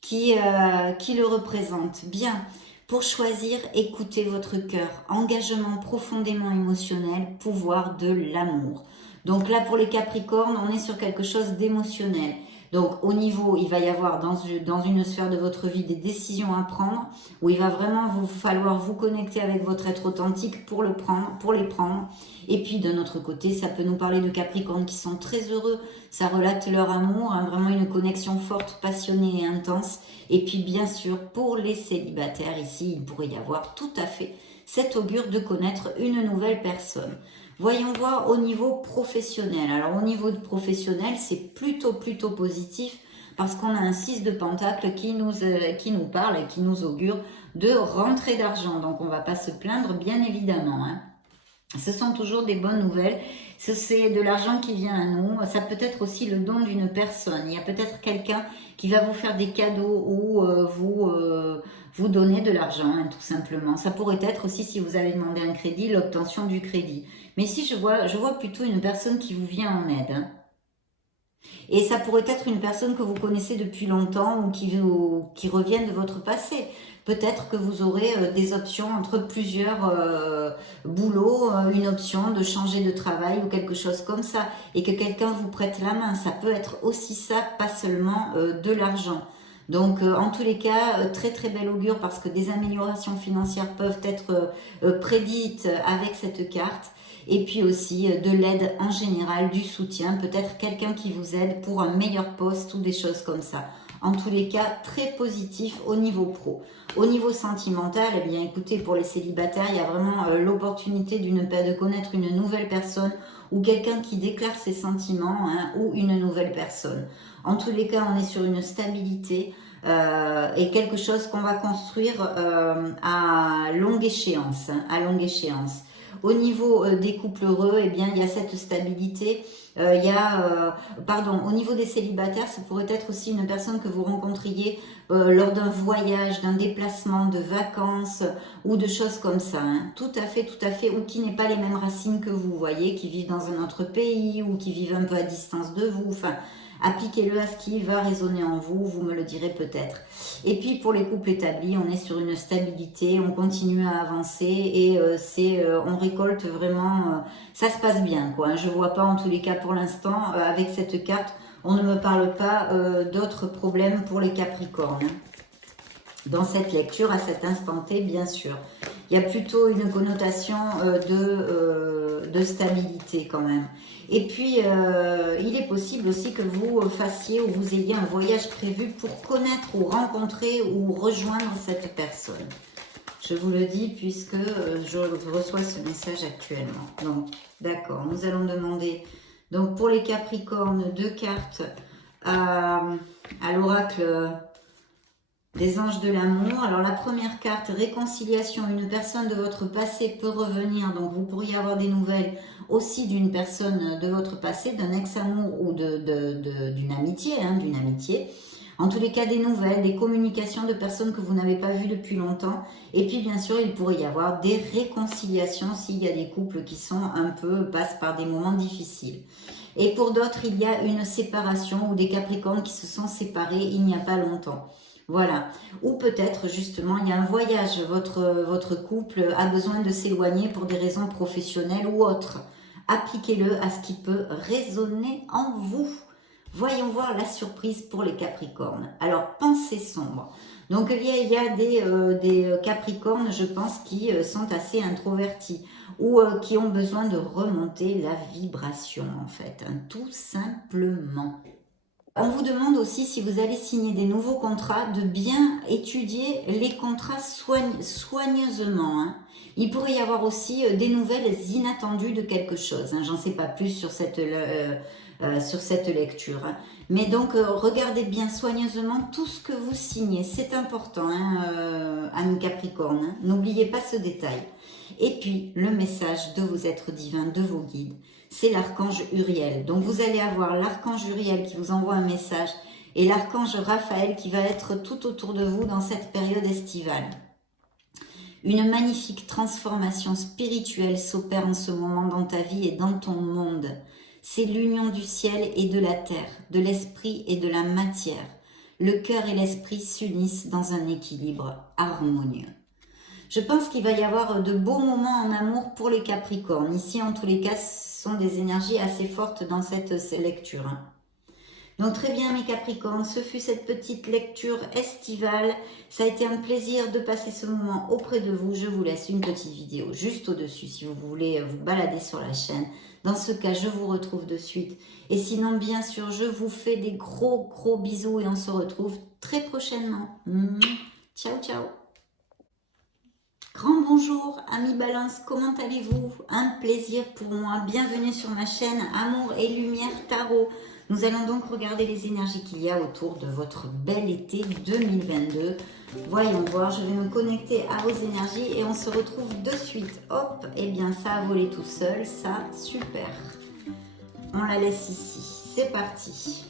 qui le représente. Bien, pour choisir, écoutez votre cœur. Engagement profondément émotionnel, pouvoir de l'amour. Donc là, pour les Capricornes, on est sur quelque chose d'émotionnel. Donc au niveau, il va y avoir dans une sphère de votre vie des décisions à prendre, où il va vraiment vous falloir vous connecter avec votre être authentique pour les prendre. Et puis de notre côté, ça peut nous parler de Capricornes qui sont très heureux, ça relate leur amour, hein, vraiment une connexion forte, passionnée et intense. Et puis bien sûr, pour les célibataires, ici, il pourrait y avoir tout à fait cet augure de connaître une nouvelle personne. Voyons voir au niveau professionnel. Alors au niveau professionnel, c'est plutôt positif parce qu'on a un 6 de Pentacle qui nous parle et qui nous augure de rentrée d'argent. Donc on ne va pas se plaindre, bien évidemment. Hein. Ce sont toujours des bonnes nouvelles. C'est de l'argent qui vient à nous. Ça peut être aussi le don d'une personne. Il y a peut-être quelqu'un qui va vous faire des cadeaux ou vous donner de l'argent, hein, tout simplement. Ça pourrait être aussi, si vous avez demandé un crédit, l'obtention du crédit. Mais ici, je vois plutôt une personne qui vous vient en aide. Hein. Et ça pourrait être une personne que vous connaissez depuis longtemps ou qui revient de votre passé. Peut-être que vous aurez des options entre plusieurs boulots, une option de changer de travail ou quelque chose comme ça. Et que quelqu'un vous prête la main. Ça peut être aussi ça, pas seulement de l'argent. Donc, en tous les cas, très très bel augure parce que des améliorations financières peuvent être prédites avec cette carte. Et puis aussi de l'aide en général, du soutien, peut-être quelqu'un qui vous aide pour un meilleur poste ou des choses comme ça. En tous les cas, très positif au niveau pro. Au niveau sentimental, eh bien écoutez, pour les célibataires, il y a vraiment l'opportunité de connaître une nouvelle personne ou quelqu'un qui déclare ses sentiments, hein, ou une nouvelle personne. En tous les cas, on est sur une stabilité et quelque chose qu'on va construire à longue échéance, hein, à longue échéance. Au niveau des couples heureux, eh bien, il y a cette stabilité. Au niveau des célibataires, ça pourrait être aussi une personne que vous rencontriez lors d'un voyage, d'un déplacement, de vacances ou de choses comme ça. Hein. Tout à fait, ou qui n'est pas les mêmes racines que vous, voyez, qui vivent dans un autre pays ou qui vivent un peu à distance de vous. Enfin, appliquez-le à ce qui va résonner en vous, vous me le direz peut-être. Et puis pour les couples établis, on est sur une stabilité, on continue à avancer et on récolte vraiment, ça se passe bien quoi. Je vois pas en tous les cas pour l'instant avec cette carte, on ne me parle pas d'autres problèmes pour les Capricornes. Dans cette lecture, à cet instant T, bien sûr. Il y a plutôt une connotation de stabilité quand même. Et puis, il est possible aussi que vous fassiez ou vous ayez un voyage prévu pour connaître ou rencontrer ou rejoindre cette personne. Je vous le dis puisque je reçois ce message actuellement. Donc, d'accord, nous allons demander, donc pour les Capricornes, 2 cartes à l'oracle des anges de l'amour. Alors la première carte, réconciliation, une personne de votre passé peut revenir, donc vous pourriez avoir des nouvelles aussi d'une personne de votre passé, d'un ex-amour ou d'une amitié, d'une amitié. En tous les cas, des nouvelles, des communications de personnes que vous n'avez pas vues depuis longtemps. Et puis bien sûr, il pourrait y avoir des réconciliations s'il y a des couples qui sont passent par des moments difficiles. Et pour d'autres, il y a une séparation ou des Capricornes qui se sont séparés il n'y a pas longtemps. Voilà. Ou peut-être, justement, il y a un voyage. Votre couple a besoin de s'éloigner pour des raisons professionnelles ou autres. Appliquez-le à ce qui peut résonner en vous. Voyons voir la surprise pour les Capricornes. Alors, pensée sombre. Donc, il y a des Capricornes, je pense, qui sont assez introvertis ou qui ont besoin de remonter la vibration, en fait, tout simplement. On vous demande aussi, si vous allez signer des nouveaux contrats, de bien étudier les contrats soigneusement. Hein. Il pourrait y avoir aussi des nouvelles inattendues de quelque chose. Hein. J'en sais pas plus sur cette lecture. Hein. Mais donc, regardez bien soigneusement tout ce que vous signez. C'est important, amis Capricorne. Hein. N'oubliez pas ce détail. Et puis, le message de vos êtres divins, de vos guides, c'est l'archange Uriel. Donc, vous allez avoir l'archange Uriel qui vous envoie un message et l'archange Raphaël qui va être tout autour de vous dans cette période estivale. Une magnifique transformation spirituelle s'opère en ce moment dans ta vie et dans ton monde. C'est l'union du ciel et de la terre, de l'esprit et de la matière. Le cœur et l'esprit s'unissent dans un équilibre harmonieux. Je pense qu'il va y avoir de beaux moments en amour pour les Capricornes. Ici, en tous les cas, ce sont des énergies assez fortes dans cette lecture. Donc très bien mes Capricornes, ce fut cette petite lecture estivale. Ça a été un plaisir de passer ce moment auprès de vous. Je vous laisse une petite vidéo juste au-dessus si vous voulez vous balader sur la chaîne. Dans ce cas, je vous retrouve de suite. Et sinon, bien sûr, je vous fais des gros bisous et on se retrouve très prochainement. Ciao, ciao. Grand bonjour, amis Balance, comment allez-vous? Un plaisir pour moi. Bienvenue sur ma chaîne Amour et Lumière Tarot. Nous allons donc regarder les énergies qu'il y a autour de votre bel été 2022. Voyons voir, je vais me connecter à vos énergies et on se retrouve de suite. Hop, et bien ça a volé tout seul, ça, super. On la laisse ici, c'est parti.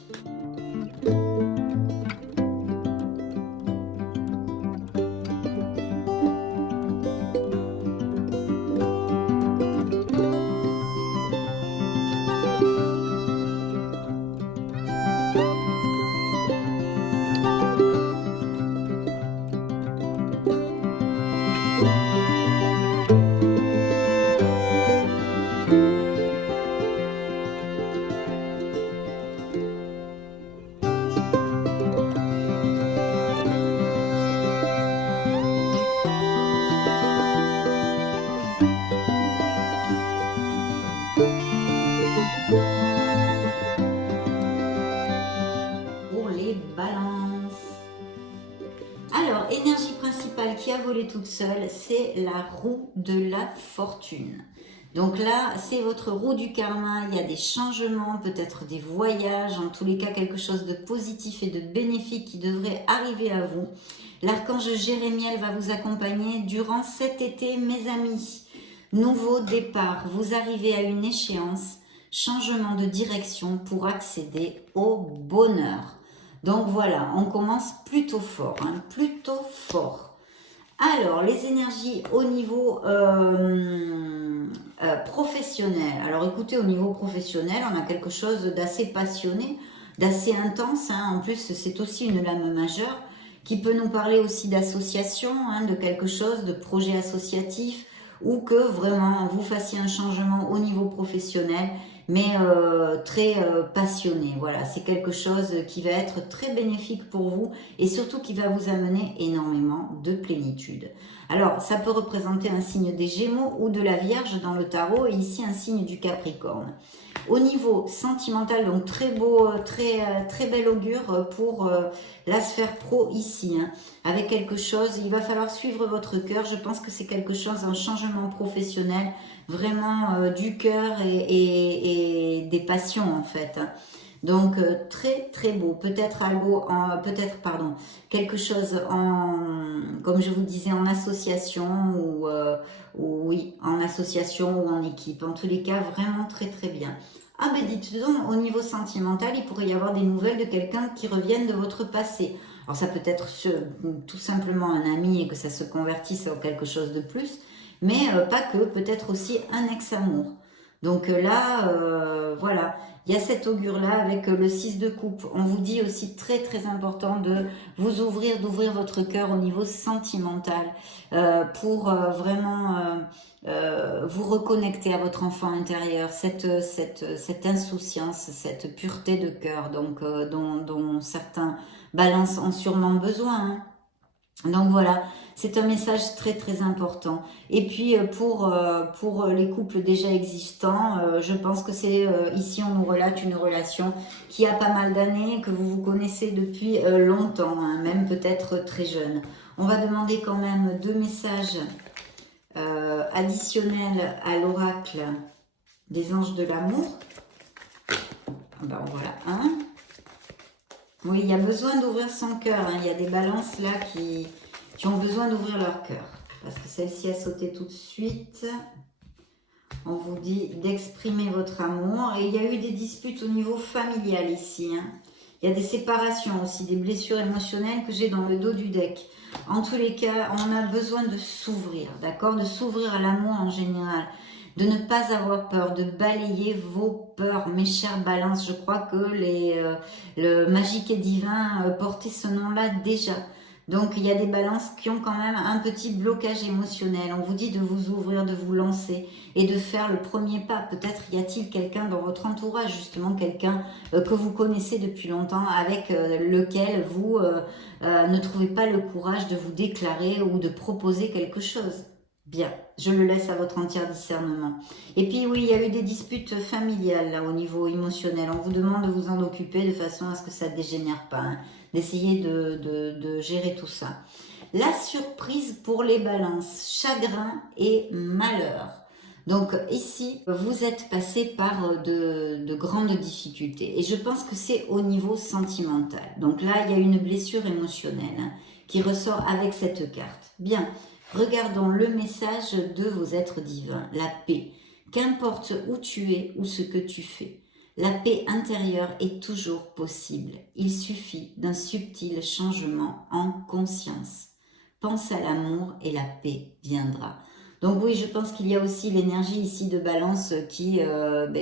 Énergie principale qui a volé toute seule, c'est la roue de la fortune. Donc là, c'est votre roue du karma, il y a des changements, peut-être des voyages, en tous les cas quelque chose de positif et de bénéfique qui devrait arriver à vous. L'archange Jérémiel va vous accompagner durant cet été, mes amis. Nouveau départ, vous arrivez à une échéance, changement de direction pour accéder au bonheur. Donc voilà, on commence plutôt fort, hein, plutôt fort. Alors, les énergies au niveau professionnel. Alors écoutez, au niveau professionnel, on a quelque chose d'assez passionné, d'assez intense, hein. En plus, c'est aussi une lame majeure qui peut nous parler aussi d'association, hein, de quelque chose, de projet associatif, ou que vraiment vous fassiez un changement au niveau professionnel, mais très passionné. Voilà, c'est quelque chose qui va être très bénéfique pour vous et surtout qui va vous amener énormément de plénitude. Alors, ça peut représenter un signe des Gémeaux ou de la Vierge dans le tarot et ici un signe du Capricorne. Au niveau sentimental, donc très beau, très bel augure pour la sphère pro ici, hein, avec quelque chose, il va falloir suivre votre cœur. Je pense que c'est quelque chose, un changement professionnel, vraiment du cœur et des passions en fait. Donc très beau, peut-être quelque chose en, comme je vous disais, en association ou oui, en association ou en équipe. En tous les cas, vraiment très bien. Ah ben dites donc, au niveau sentimental, il pourrait y avoir des nouvelles de quelqu'un qui reviennent de votre passé. Alors ça peut être tout simplement un ami et que ça se convertisse en quelque chose de plus, mais pas que, peut-être aussi un ex-amour. Donc là, voilà, il y a cet augure-là avec le 6 de coupe. On vous dit aussi très important de vous ouvrir, d'ouvrir votre cœur au niveau sentimental pour vraiment vous reconnecter à votre enfant intérieur, cette insouciance, cette pureté de cœur donc, dont certains balances ont sûrement besoin, hein. Donc voilà, c'est un message très important. Et puis pour les couples déjà existants, je pense que c'est ici on nous relate une relation qui a pas mal d'années, que vous vous connaissez depuis longtemps, hein, même peut-être très jeune. On va demander quand même 2 messages additionnels à l'oracle des anges de l'amour. Ben voilà un. Oui, il y a besoin d'ouvrir son cœur, hein. Il y a des balances là qui ont besoin d'ouvrir leur cœur. Parce que celle-ci a sauté tout de suite. On vous dit d'exprimer votre amour. Et il y a eu des disputes au niveau familial ici, hein. Il y a des séparations aussi, des blessures émotionnelles que j'ai dans le dos du deck. En tous les cas, on a besoin de s'ouvrir, d'accord? De s'ouvrir à l'amour en général. De ne pas avoir peur, de balayer vos peurs. Mes chères balances, je crois que le magique et divin portait ce nom-là déjà. Donc il y a des balances qui ont quand même un petit blocage émotionnel. On vous dit de vous ouvrir, de vous lancer et de faire le premier pas. Peut-être y a-t-il quelqu'un dans votre entourage, justement quelqu'un que vous connaissez depuis longtemps, avec lequel vous ne trouvez pas le courage de vous déclarer ou de proposer quelque chose. Bien, je le laisse à votre entier discernement. Et puis oui, il y a eu des disputes familiales là au niveau émotionnel. On vous demande de vous en occuper de façon à ce que ça ne dégénère pas, hein, d'essayer de gérer tout ça. La surprise pour les balances, chagrin et malheur. Donc ici, vous êtes passé par de grandes difficultés. Et je pense que c'est au niveau sentimental. Donc là, il y a une blessure émotionnelle, hein, qui ressort avec cette carte. Bien. Regardons le message de vos êtres divins, la paix. Qu'importe où tu es ou ce que tu fais, la paix intérieure est toujours possible. Il suffit d'un subtil changement en conscience. Pense à l'amour et la paix viendra. Donc oui, je pense qu'il y a aussi l'énergie ici de balance qui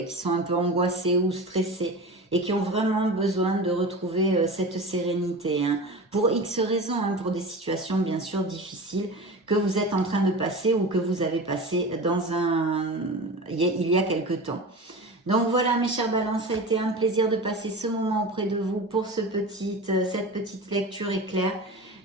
sont un peu angoissées ou stressées et qui ont vraiment besoin de retrouver cette sérénité, hein, pour X raisons, hein, pour des situations bien sûr difficiles, que vous êtes en train de passer ou que vous avez passé il y a quelque temps. Donc voilà mes chers balances, ça a été un plaisir de passer ce moment auprès de vous pour cette petite lecture éclair.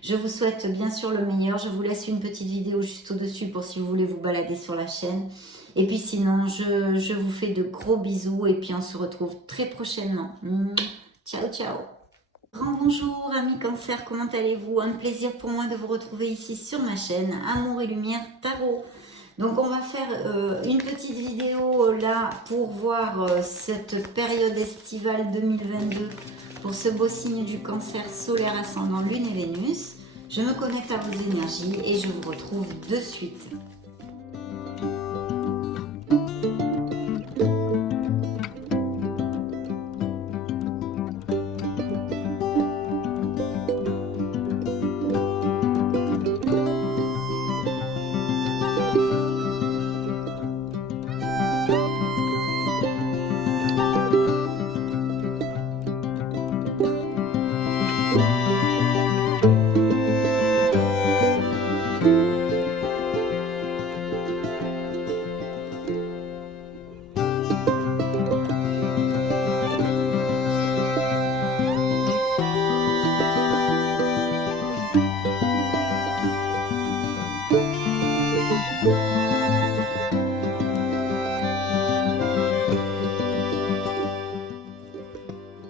Je vous souhaite bien sûr le meilleur. Je vous laisse une petite vidéo juste au-dessus pour si vous voulez vous balader sur la chaîne. Et puis sinon, je vous fais de gros bisous et puis on se retrouve très prochainement. Ciao, ciao. Grand bonjour amis cancer, comment allez-vous? Un plaisir pour moi de vous retrouver ici sur ma chaîne Amour et Lumière Tarot. Donc on va faire une petite vidéo là pour voir cette période estivale 2022 pour ce beau signe du Cancer solaire ascendant Lune et Vénus. Je me connecte à vos énergies et je vous retrouve de suite.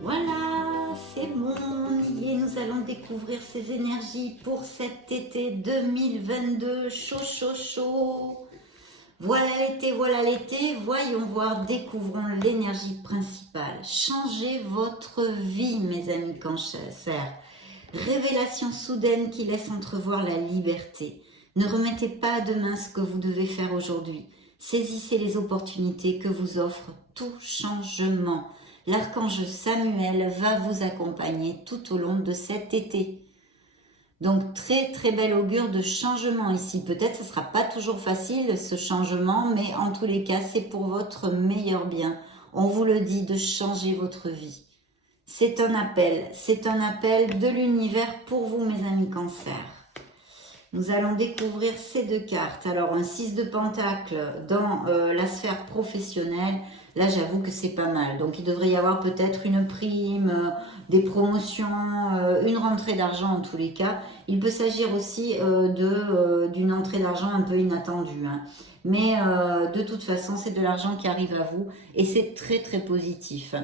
Voilà, c'est bon, et nous allons découvrir ces énergies pour cet été 2022, chaud, chaud, chaud. Voilà l'été, voyons voir, découvrons l'énergie principale. Changez votre vie, mes amis Cancer. Révélation soudaine qui laisse entrevoir la liberté. Ne remettez pas à demain ce que vous devez faire aujourd'hui. Saisissez les opportunités que vous offre tout changement. L'archange Samuel va vous accompagner tout au long de cet été. Donc très très bel augure de changement ici. Peut-être ce ne sera pas toujours facile ce changement, mais en tous les cas c'est pour votre meilleur bien. On vous le dit, de changer votre vie. C'est un appel de l'univers pour vous mes amis Cancer. Nous allons découvrir ces deux cartes. Alors un 6 de Pentacle dans la sphère professionnelle. Là, j'avoue que c'est pas mal. Donc, il devrait y avoir peut-être une prime, des promotions, une rentrée d'argent en tous les cas. Il peut s'agir aussi d'une entrée d'argent un peu inattendue. Hein. Mais de toute façon, c'est de l'argent qui arrive à vous et c'est très, très positif.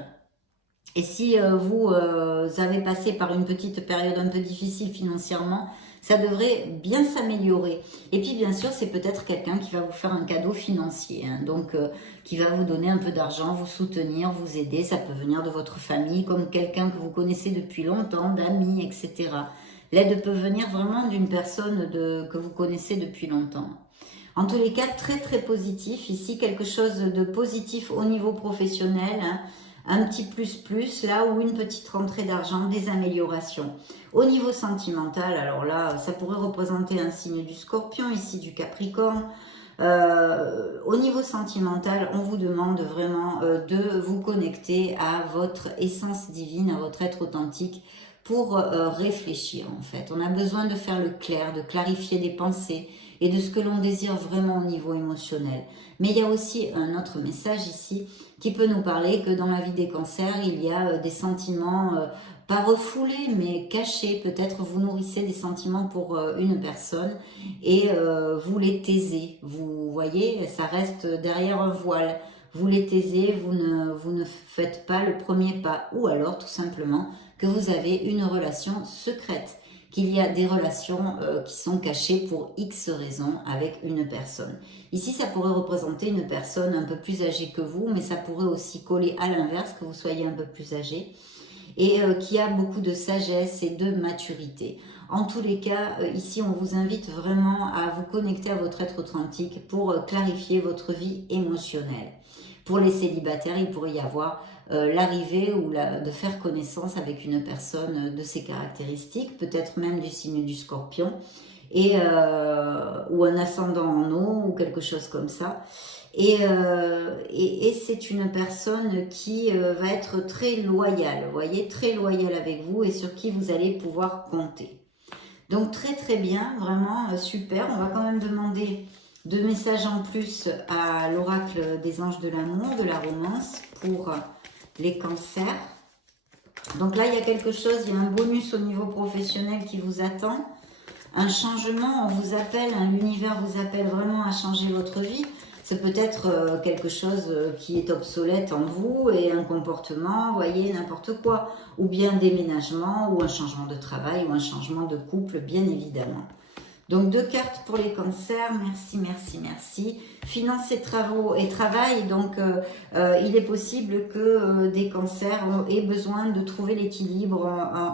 Et si vous avez passé par une petite période un peu difficile financièrement, ça devrait bien s'améliorer. Et puis bien sûr, c'est peut-être quelqu'un qui va vous faire un cadeau financier, hein, donc qui va vous donner un peu d'argent, vous soutenir, vous aider. Ça peut venir de votre famille, comme quelqu'un que vous connaissez depuis longtemps, d'amis, etc. L'aide peut venir vraiment d'une personne que vous connaissez depuis longtemps. En tous les cas, très très positif. Ici, quelque chose de positif au niveau professionnel, hein. Un petit plus là ou une petite rentrée d'argent, des améliorations. Au niveau sentimental, alors là, ça pourrait représenter un signe du Scorpion, ici du Capricorne. Au niveau sentimental, on vous demande vraiment de vous connecter à votre essence divine, à votre être authentique pour réfléchir en fait. On a besoin de faire le clair, de clarifier des pensées et de ce que l'on désire vraiment au niveau émotionnel. Mais il y a aussi un autre message ici qui peut nous parler que dans la vie des cancers, il y a des sentiments pas refoulés mais cachés. Peut-être vous nourrissez des sentiments pour une personne et vous les taisez. Vous voyez, ça reste derrière un voile. Vous les taisez, vous ne faites pas le premier pas. Ou alors tout simplement que vous avez une relation secrète, qu'il y a des relations qui sont cachées pour X raisons avec une personne. Ici, ça pourrait représenter une personne un peu plus âgée que vous, mais ça pourrait aussi coller à l'inverse, que vous soyez un peu plus âgé, et qui a beaucoup de sagesse et de maturité. En tous les cas, ici, on vous invite vraiment à vous connecter à votre être authentique pour clarifier votre vie émotionnelle. Pour les célibataires, il pourrait y avoir l'arrivée ou de faire connaissance avec une personne de ces caractéristiques, peut-être même du signe du Scorpion, ou un ascendant en eau, ou quelque chose comme ça. Et c'est une personne qui va être très loyale, vous voyez, très loyale avec vous et sur qui vous allez pouvoir compter. Donc très très bien, vraiment super. On va quand même demander 2 messages en plus à l'oracle des anges de l'amour, de la romance pour les cancers. Donc là, il y a quelque chose, il y a un bonus au niveau professionnel qui vous attend. Un changement, on vous appelle, l'univers vous appelle vraiment à changer votre vie. C'est peut-être quelque chose qui est obsolète en vous et un comportement, vous voyez, n'importe quoi. Ou bien déménagement, ou un changement de travail, ou un changement de couple, bien évidemment. Donc 2 cartes pour les cancers, merci, merci, merci. Finances et travaux et travail, donc il est possible que des cancers aient besoin de trouver l'équilibre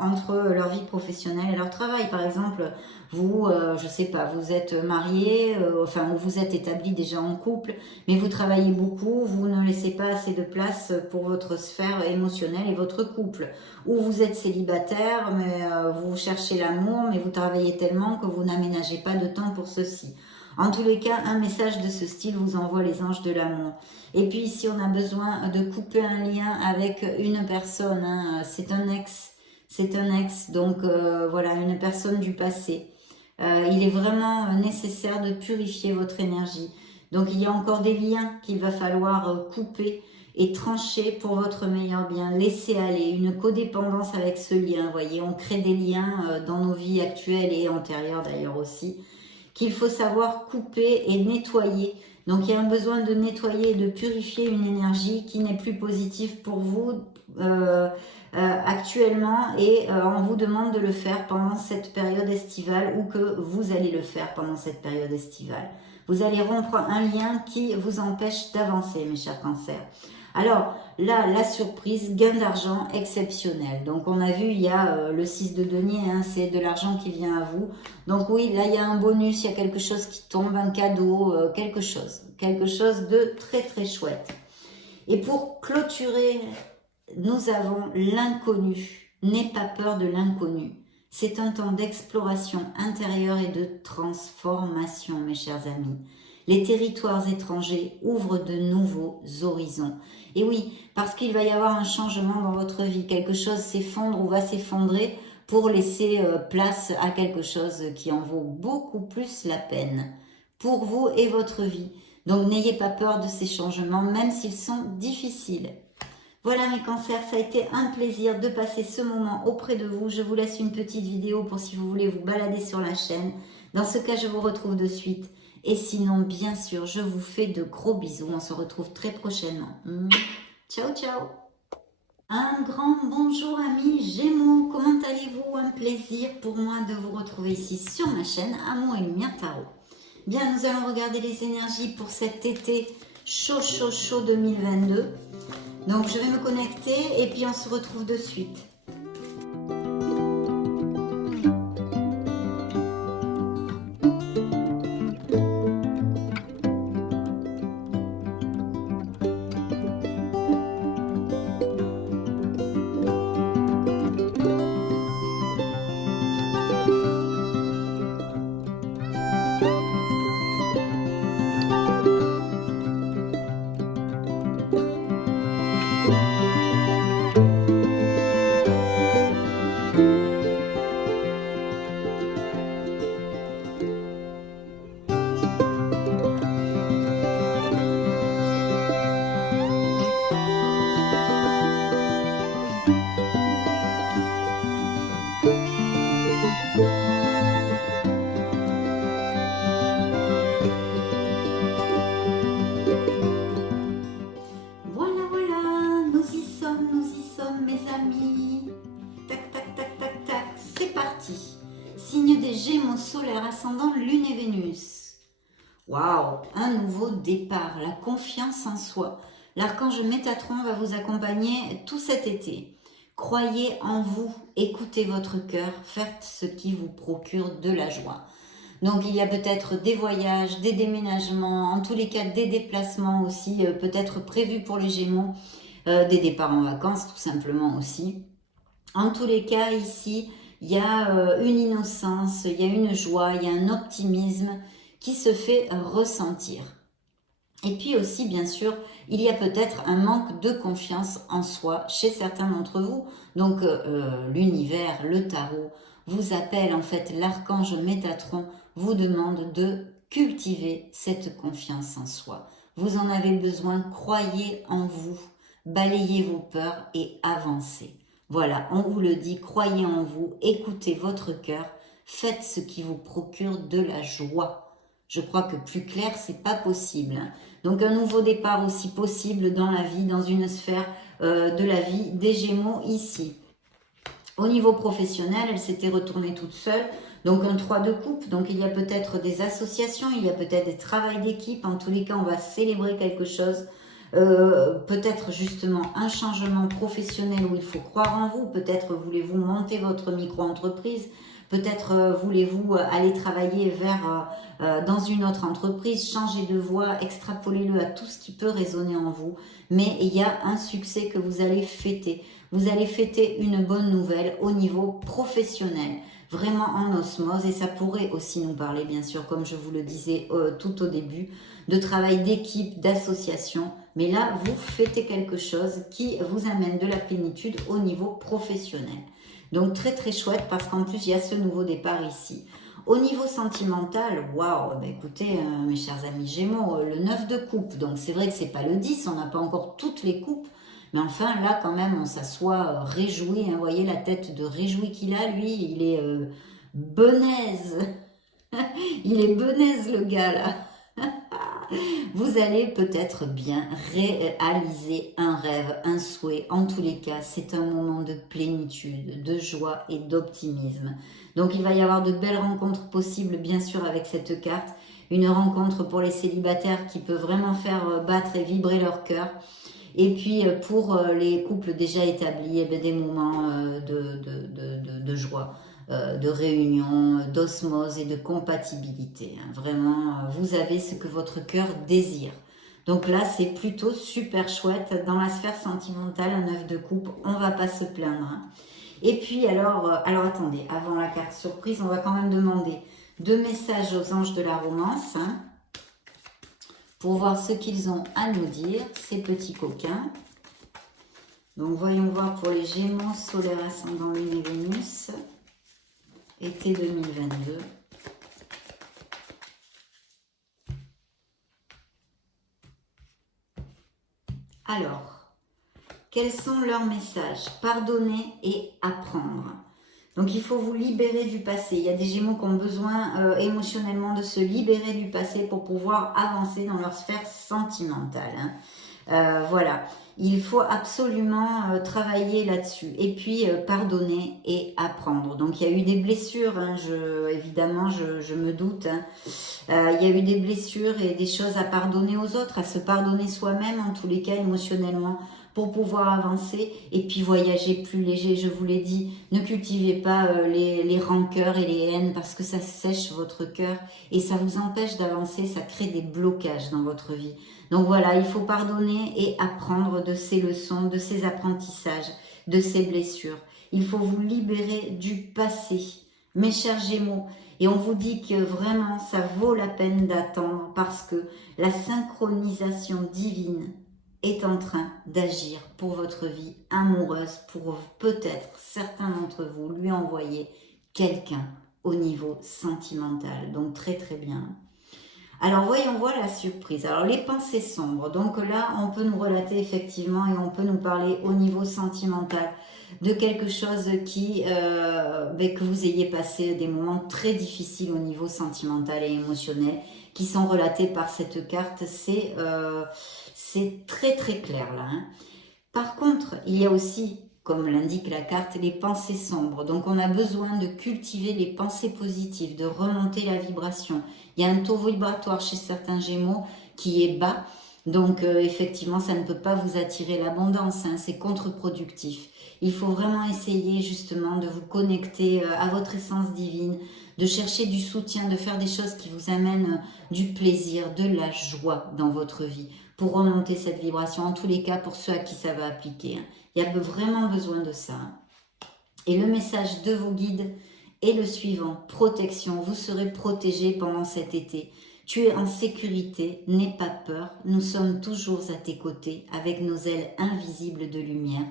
entre leur vie professionnelle et leur travail. Par exemple, vous, je sais pas, vous êtes marié, enfin vous êtes établi déjà en couple, mais vous travaillez beaucoup, vous ne laissez pas assez de place pour votre sphère émotionnelle et votre couple. Ou vous êtes célibataire, mais vous cherchez l'amour, mais vous travaillez tellement que vous n'aménagez pas de temps pour ceci. En tous les cas, un message de ce style vous envoie les anges de l'amour. Et puis ici, on a besoin de couper un lien avec une personne, hein. C'est un ex, donc voilà, une personne du passé. Il est vraiment nécessaire de purifier votre énergie. Donc il y a encore des liens qu'il va falloir couper et trancher pour votre meilleur bien. Laisser aller, une codépendance avec ce lien. Vous voyez, on crée des liens dans nos vies actuelles et antérieures d'ailleurs aussi, qu'il faut savoir couper et nettoyer. Donc il y a un besoin de nettoyer et de purifier une énergie qui n'est plus positive pour vous actuellement, et on vous demande de le faire pendant cette période estivale, ou que vous allez le faire pendant cette période estivale. Vous allez rompre un lien qui vous empêche d'avancer, mes chers cancers. Alors là, la surprise, gain d'argent exceptionnel. Donc on a vu, il y a le 6 de denier, hein, c'est de l'argent qui vient à vous. Donc oui, là il y a un bonus, il y a quelque chose qui tombe, un cadeau, quelque chose de très très chouette. Et pour clôturer, nous avons l'inconnu. N'aie pas peur de l'inconnu. C'est un temps d'exploration intérieure et de transformation, mes chers amis. Les territoires étrangers ouvrent de nouveaux horizons. Et oui, parce qu'il va y avoir un changement dans votre vie. Quelque chose s'effondre ou va s'effondrer pour laisser place à quelque chose qui en vaut beaucoup plus la peine pour vous et votre vie. Donc n'ayez pas peur de ces changements, même s'ils sont difficiles. Voilà mes cancers, ça a été un plaisir de passer ce moment auprès de vous. Je vous laisse une petite vidéo pour si vous voulez vous balader sur la chaîne. Dans ce cas, je vous retrouve de suite. Et sinon, bien sûr, je vous fais de gros bisous. On se retrouve très prochainement. Ciao, ciao. Un grand bonjour amis Gémeaux. Comment allez-vous? Un plaisir pour moi de vous retrouver ici sur ma chaîne Amour et Lumière Tarot. Bien, nous allons regarder les énergies pour cet été chaud, chaud, chaud 2022. Donc, je vais me connecter et puis on se retrouve de suite. Signe des Gémeaux solaire, ascendant Lune et Vénus. Waouh, un nouveau départ, la confiance en soi. L'archange Métatron va vous accompagner tout cet été. Croyez en vous, écoutez votre cœur, faites ce qui vous procure de la joie. Donc il y a peut-être des voyages, des déménagements, en tous les cas des déplacements aussi, peut-être prévus pour les Gémeaux, des départs en vacances tout simplement aussi. En tous les cas ici, il y a une innocence, il y a une joie, il y a un optimisme qui se fait ressentir. Et puis aussi, bien sûr, il y a peut-être un manque de confiance en soi chez certains d'entre vous. Donc l'univers, le tarot, vous appelle, en fait, l'archange Métatron vous demande de cultiver cette confiance en soi. Vous en avez besoin, croyez en vous, balayez vos peurs et avancez. Voilà, on vous le dit, croyez en vous, écoutez votre cœur, faites ce qui vous procure de la joie. Je crois que plus clair, c'est pas possible. Donc un nouveau départ aussi possible dans la vie, dans une sphère de la vie des Gémeaux ici. Au niveau professionnel, elle s'était retournée toute seule. Donc un 3 de coupe, donc il y a peut-être des associations, il y a peut-être des travails d'équipe. En tous les cas, on va célébrer quelque chose. Peut-être justement un changement professionnel où il faut croire en vous. Peut-être voulez-vous monter votre micro-entreprise. Peut-être voulez-vous aller travailler dans une autre entreprise, changer de voie, extrapolez-le à tout ce qui peut résonner en vous. Mais il y a un succès que vous allez fêter. Vous allez fêter une bonne nouvelle au niveau professionnel, vraiment en osmose, et ça pourrait aussi nous parler, bien sûr, comme je vous le disais tout au début, de travail d'équipe, d'association. Mais là, vous fêtez quelque chose qui vous amène de la plénitude au niveau professionnel. Donc très très chouette parce qu'en plus il y a ce nouveau départ ici. Au niveau sentimental, waouh, bah écoutez mes chers amis Gémeaux, le 9 de coupe, donc c'est vrai que c'est pas le 10, on n'a pas encore toutes les coupes, mais enfin là quand même on s'assoit réjoui, hein, vous voyez la tête de réjoui qu'il a, lui, il est benaise, il est benaise le gars là. Vous allez peut-être bien réaliser un rêve, un souhait. En tous les cas, c'est un moment de plénitude, de joie et d'optimisme. Donc il va y avoir de belles rencontres possibles, bien sûr, avec cette carte. Une rencontre pour les célibataires qui peut vraiment faire battre et vibrer leur cœur. Et puis pour les couples déjà établis, eh bien, des moments de joie, de réunion, d'osmose et de compatibilité. Hein. Vraiment, vous avez ce que votre cœur désire. Donc là, c'est plutôt super chouette. Dans la sphère sentimentale, un 9 de coupe, on va pas se plaindre. Hein. Et puis alors attendez, avant la carte surprise, on va quand même demander 2 messages aux anges de la romance. Hein, pour voir ce qu'ils ont à nous dire, ces petits coquins. Donc, voyons voir pour les Gémeaux, solaire, ascendant, lune et Vénus, été 2022. Alors, quels sont leurs messages? Pardonner et apprendre. Donc, il faut vous libérer du passé. Il y a des Gémeaux qui ont besoin émotionnellement de se libérer du passé pour pouvoir avancer dans leur sphère sentimentale. Hein. Voilà, il faut absolument travailler là-dessus. Et puis, pardonner et apprendre. Donc, il y a eu des blessures, hein, évidemment, je me doute. Hein. Il y a eu des blessures et des choses à pardonner aux autres, à se pardonner soi-même, en tous les cas, émotionnellement, pour pouvoir avancer et puis voyager plus léger. Je vous l'ai dit, ne cultivez pas les rancœurs et les haines parce que ça sèche votre cœur et ça vous empêche d'avancer, ça crée des blocages dans votre vie. Donc voilà, il faut pardonner et apprendre de ces leçons, de ces apprentissages, de ces blessures. Il faut vous libérer du passé. Mes chers Gémeaux, et on vous dit que vraiment ça vaut la peine d'attendre parce que la synchronisation divine est en train d'agir pour votre vie amoureuse, pour peut-être certains d'entre vous lui envoyer quelqu'un au niveau sentimental. Donc très très bien. Alors voyons voir la surprise. Alors les pensées sombres, donc là on peut nous relater effectivement et on peut nous parler au niveau sentimental de quelque chose que vous ayez passé des moments très difficiles au niveau sentimental et émotionnel qui sont relatés par cette carte. C'est très très clair là. Hein. Par contre, il y a aussi, comme l'indique la carte, les pensées sombres. Donc on a besoin de cultiver les pensées positives, de remonter la vibration. Il y a un taux vibratoire chez certains Gémeaux qui est bas. Donc effectivement, ça ne peut pas vous attirer l'abondance, hein, c'est contre-productif. Il faut vraiment essayer justement de vous connecter à votre essence divine, de chercher du soutien, de faire des choses qui vous amènent du plaisir, de la joie dans votre vie pour remonter cette vibration. En tous les cas, pour ceux à qui ça va appliquer. Hein. Il y a vraiment besoin de ça. Hein. Et le message de vos guides est le suivant. Protection, vous serez protégé pendant cet été. Tu es en sécurité, n'aie pas peur. Nous sommes toujours à tes côtés avec nos ailes invisibles de lumière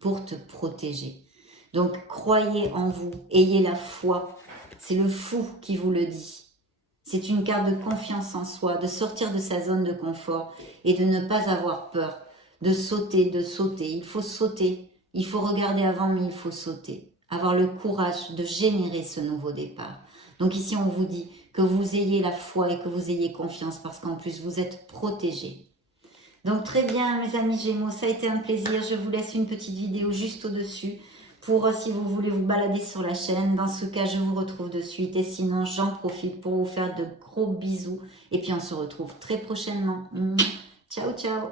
pour te protéger. Donc, croyez en vous, ayez la foi. C'est le fou qui vous le dit. C'est une carte de confiance en soi, de sortir de sa zone de confort et de ne pas avoir peur, de sauter, de sauter. Il faut sauter, il faut regarder avant, mais il faut sauter. Avoir le courage de générer ce nouveau départ. Donc ici, on vous dit que vous ayez la foi et que vous ayez confiance parce qu'en plus, vous êtes protégés. Donc très bien, mes amis Gémeaux, ça a été un plaisir. Je vous laisse une petite vidéo juste au-dessus pour si vous voulez vous balader sur la chaîne. Dans ce cas, je vous retrouve de suite. Et sinon, j'en profite pour vous faire de gros bisous. Et puis, on se retrouve très prochainement. Ciao, ciao.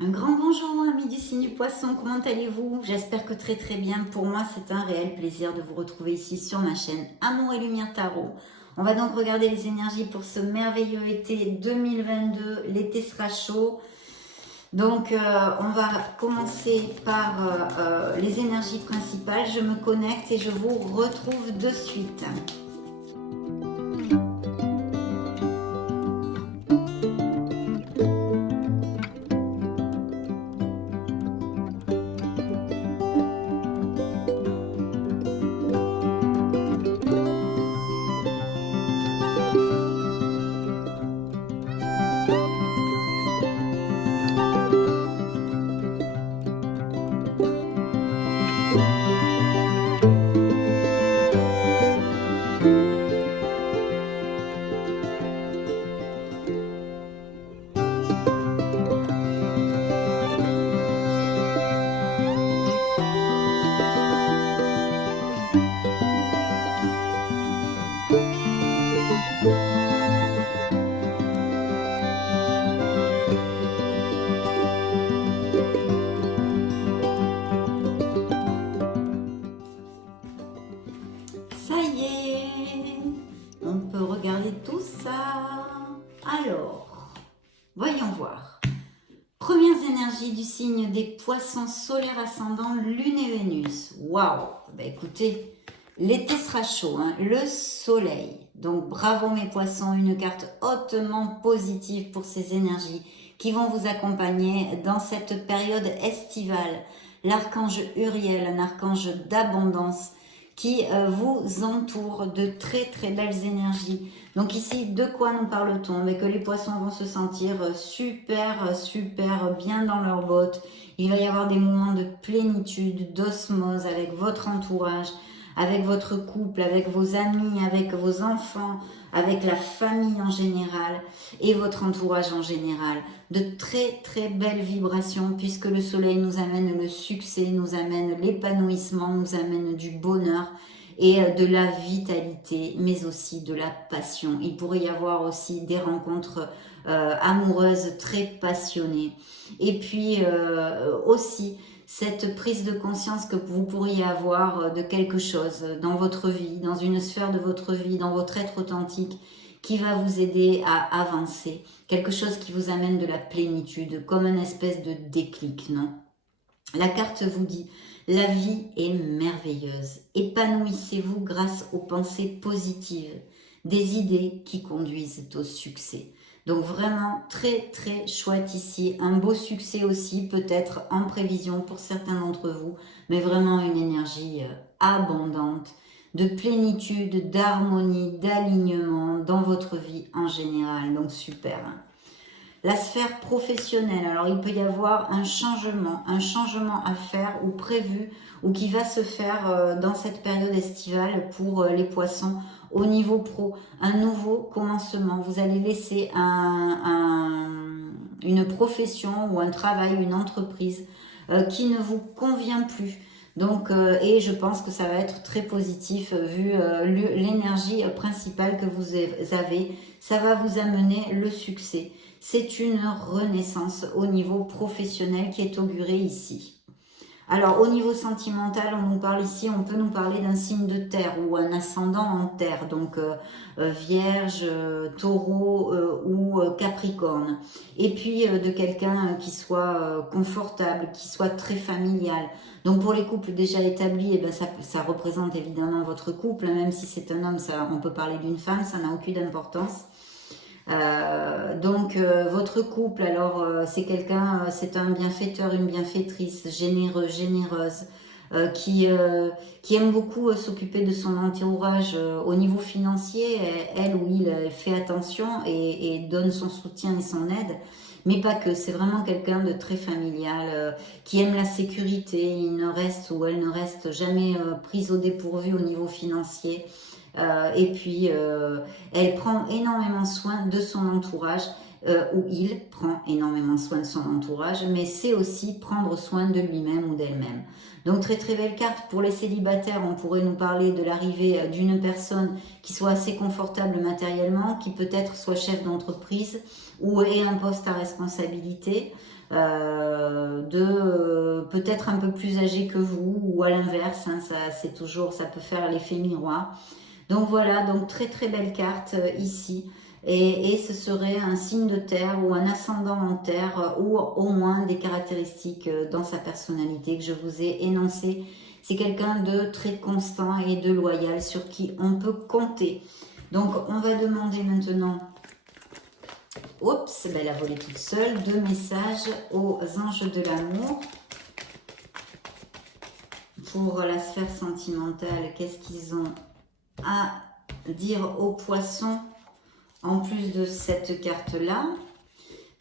Un grand bonjour, amis du signe du poisson. Comment allez-vous? J'espère que très très bien. Pour moi, c'est un réel plaisir de vous retrouver ici sur ma chaîne Amour et Lumière Tarot. On va donc regarder les énergies pour ce merveilleux été 2022. L'été sera chaud. Donc, on va commencer par les énergies principales. Je me connecte et je vous retrouve de suite. Ça y est, on peut regarder tout ça. Alors, voyons voir. Premières énergies du signe des poissons solaires ascendant Lune et Vénus. Waouh! Ben écoutez, l'été sera chaud, hein, le soleil. Donc bravo mes poissons, une carte hautement positive pour ces énergies qui vont vous accompagner dans cette période estivale. L'archange Uriel, un archange d'abondance qui vous entoure de très très belles énergies. Donc ici, de quoi nous parle-t-on? Mais que les poissons vont se sentir super super bien dans leurs bottes. Il va y avoir des moments de plénitude, d'osmose avec votre entourage, avec votre couple, avec vos amis, avec vos enfants, avec la famille en général et votre entourage en général. De très très belles vibrations puisque le soleil nous amène le succès, nous amène l'épanouissement, nous amène du bonheur et de la vitalité, mais aussi de la passion. Il pourrait y avoir aussi des rencontres amoureuses très passionnées. Et puis aussi cette prise de conscience que vous pourriez avoir de quelque chose dans votre vie, dans une sphère de votre vie, dans votre être authentique, qui va vous aider à avancer. Quelque chose qui vous amène de la plénitude, comme une espèce de déclic, non? La carte vous dit, la vie est merveilleuse. Épanouissez-vous grâce aux pensées positives, des idées qui conduisent au succès. Donc vraiment très très chouette ici, un beau succès aussi peut-être en prévision pour certains d'entre vous, mais vraiment une énergie abondante, de plénitude, d'harmonie, d'alignement dans votre vie en général, donc super. La sphère professionnelle, alors il peut y avoir un changement à faire ou prévu ou qui va se faire dans cette période estivale pour les poissons au niveau pro, un nouveau commencement. Vous allez laisser une profession ou un travail, une entreprise qui ne vous convient plus. Donc, et je pense que ça va être très positif vu l'énergie principale que vous avez. Ça va vous amener le succès. C'est une renaissance au niveau professionnel qui est augurée ici. Alors, au niveau sentimental, on nous parle ici, on peut nous parler d'un signe de terre ou un ascendant en terre, donc Vierge, Taureau ou Capricorne. Et puis de quelqu'un qui soit confortable, qui soit très familial. Donc pour les couples déjà établis, eh ben, ça représente évidemment votre couple, même si c'est un homme, on peut parler d'une femme, ça n'a aucune importance. Donc votre couple, alors c'est quelqu'un, c'est un bienfaiteur, une bienfaitrice, généreux, généreuse, qui aime beaucoup s'occuper de son entourage au niveau financier. Elle ou il fait attention et donne son soutien et son aide, mais pas que. C'est vraiment quelqu'un de très familial, qui aime la sécurité. Il ne reste ou elle ne reste jamais prise au dépourvu au niveau financier. Et puis elle prend énormément soin de son entourage où il prend énormément soin de son entourage, mais c'est aussi prendre soin de lui-même ou d'elle-même. Donc très très belle carte. Pour les célibataires, on pourrait nous parler de l'arrivée d'une personne qui soit assez confortable matériellement, qui peut-être soit chef d'entreprise ou ait un poste à responsabilité, peut-être un peu plus âgé que vous, ou à l'inverse, hein, ça peut faire l'effet miroir. Donc voilà, donc très très belle carte ici. Et ce serait un signe de terre ou un ascendant en terre ou au moins des caractéristiques dans sa personnalité que je vous ai énoncées. C'est quelqu'un de très constant et de loyal sur qui on peut compter. Donc on va demander maintenant, oups, elle a volé toute seule, 2 messages aux anges de l'amour. Pour la sphère sentimentale, qu'est-ce qu'ils ont à dire aux poissons en plus de cette carte-là?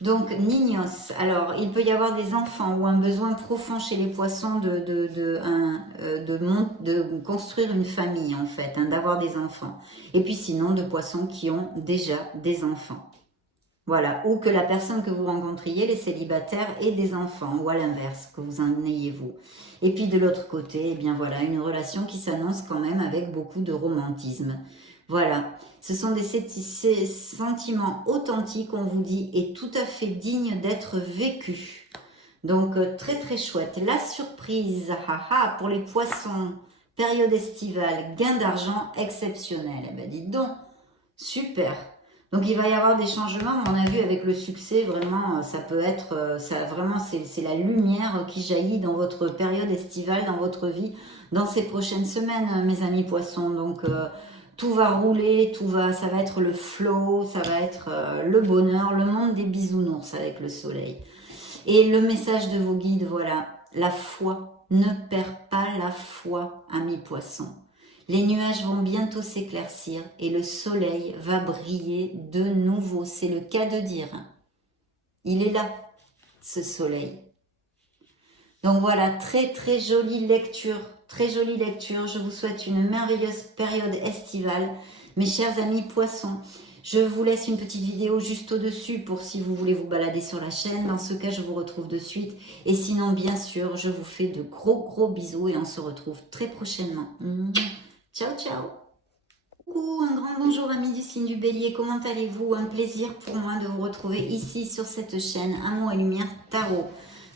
Donc, Niños. Alors, il peut y avoir des enfants ou un besoin profond chez les poissons de construire une famille, en fait, hein, d'avoir des enfants. Et puis sinon, de poissons qui ont déjà des enfants. Voilà. Ou que la personne que vous rencontriez, les célibataires, ait des enfants, ou à l'inverse, que vous en ayez vous. Et puis de l'autre côté, eh bien voilà, une relation qui s'annonce quand même avec beaucoup de romantisme. Voilà, ce sont ces sentiments authentiques, on vous dit, et tout à fait dignes d'être vécus. Donc, très très chouette. La surprise, haha, pour les poissons, période estivale, gain d'argent exceptionnel. Eh ben, dites donc, super. Donc, il va y avoir des changements, on a vu avec le succès, vraiment, ça peut être, vraiment, c'est la lumière qui jaillit dans votre période estivale, dans votre vie, dans ces prochaines semaines, mes amis poissons. Donc, tout va rouler, ça va être le flow, ça va être le bonheur, le monde des bisounours avec le soleil. Et le message de vos guides, voilà, la foi, ne perds pas la foi, amis poissons. Les nuages vont bientôt s'éclaircir et le soleil va briller de nouveau, c'est le cas de dire. Il est là, ce soleil. Donc voilà, très très jolie lecture. Très jolie lecture, je vous souhaite une merveilleuse période estivale. Mes chers amis poissons, je vous laisse une petite vidéo juste au-dessus pour si vous voulez vous balader sur la chaîne. Dans ce cas, je vous retrouve de suite. Et sinon, bien sûr, je vous fais de gros bisous et on se retrouve très prochainement. Ciao, ciao. Coucou, un grand bonjour amis du signe du Bélier, comment allez-vous? Un plaisir pour moi de vous retrouver ici sur cette chaîne Amour et Lumière Tarot.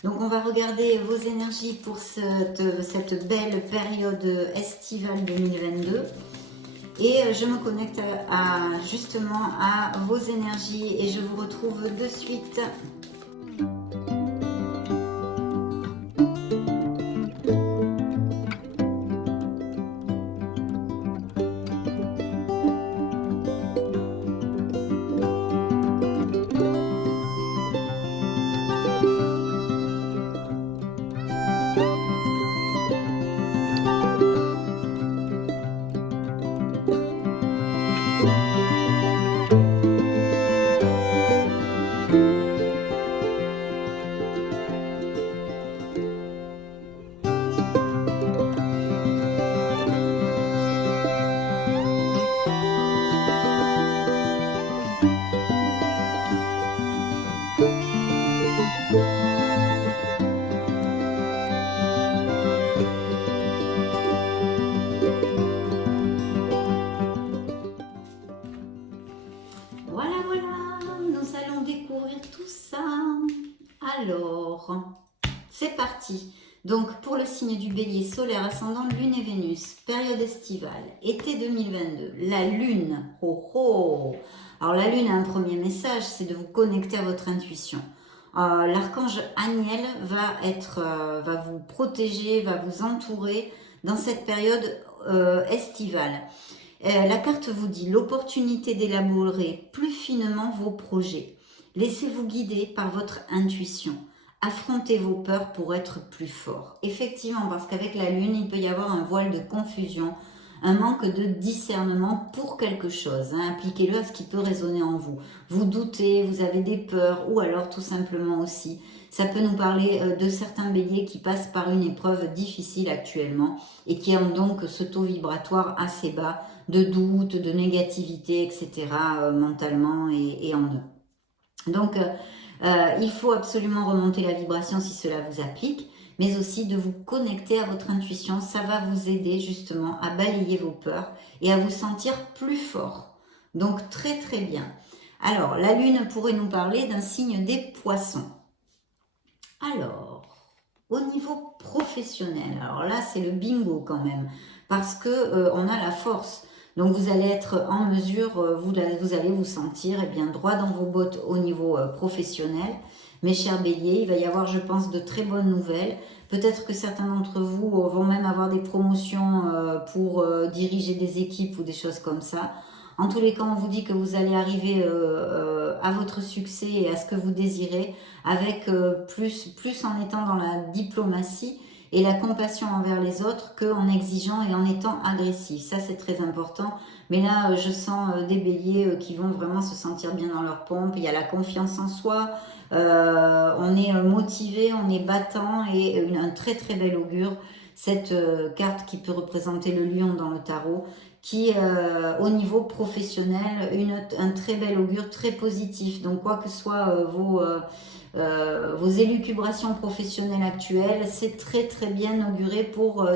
Donc on va regarder vos énergies pour cette belle période estivale 2022. Et je me connecte justement à vos énergies et je vous retrouve de suite. Alors, c'est parti. Donc, pour le signe du Bélier, solaire, ascendant, lune et Vénus, période estivale, été 2022, la lune, Alors, la lune a un premier message, c'est de vous connecter à votre intuition. L'archange Aniel va vous protéger, va vous entourer dans cette période estivale. La carte vous dit l'opportunité d'élaborer plus finement vos projets. Laissez-vous guider par votre intuition. Affrontez vos peurs pour être plus fort. Effectivement, parce qu'avec la lune, il peut y avoir un voile de confusion, un manque de discernement pour quelque chose. Appliquez-le à ce qui peut résonner en vous. Vous doutez, vous avez des peurs, ou alors tout simplement aussi, ça peut nous parler de certains béliers qui passent par une épreuve difficile actuellement et qui ont donc ce taux vibratoire assez bas de doute, de négativité, etc. Mentalement et en eux. Donc, il faut absolument remonter la vibration si cela vous applique, mais aussi de vous connecter à votre intuition. Ça va vous aider justement à balayer vos peurs et à vous sentir plus fort. Donc, très très bien. Alors, la Lune pourrait nous parler d'un signe des Poissons. Alors, au niveau professionnel, alors là, c'est le bingo quand même, parce que on a la force. Donc, vous allez être en mesure, vous allez vous sentir bien, droit dans vos bottes au niveau professionnel. Mes chers béliers, il va y avoir, je pense, de très bonnes nouvelles. Peut-être que certains d'entre vous vont même avoir des promotions pour diriger des équipes ou des choses comme ça. En tous les cas, on vous dit que vous allez arriver à votre succès et à ce que vous désirez avec plus en étant dans la diplomatie et la compassion envers les autres qu'en exigeant et en étant agressif. Ça, c'est très important. Mais là, je sens des béliers qui vont vraiment se sentir bien dans leur pompe. Il y a la confiance en soi. On est motivé, on est battant et un très très bel augure. Cette carte qui peut représenter le lion dans le tarot, qui au niveau professionnel, un très bel augure, très positif. Donc quoi que soient vos élucubrations professionnelles actuelles, c'est très très bien auguré pour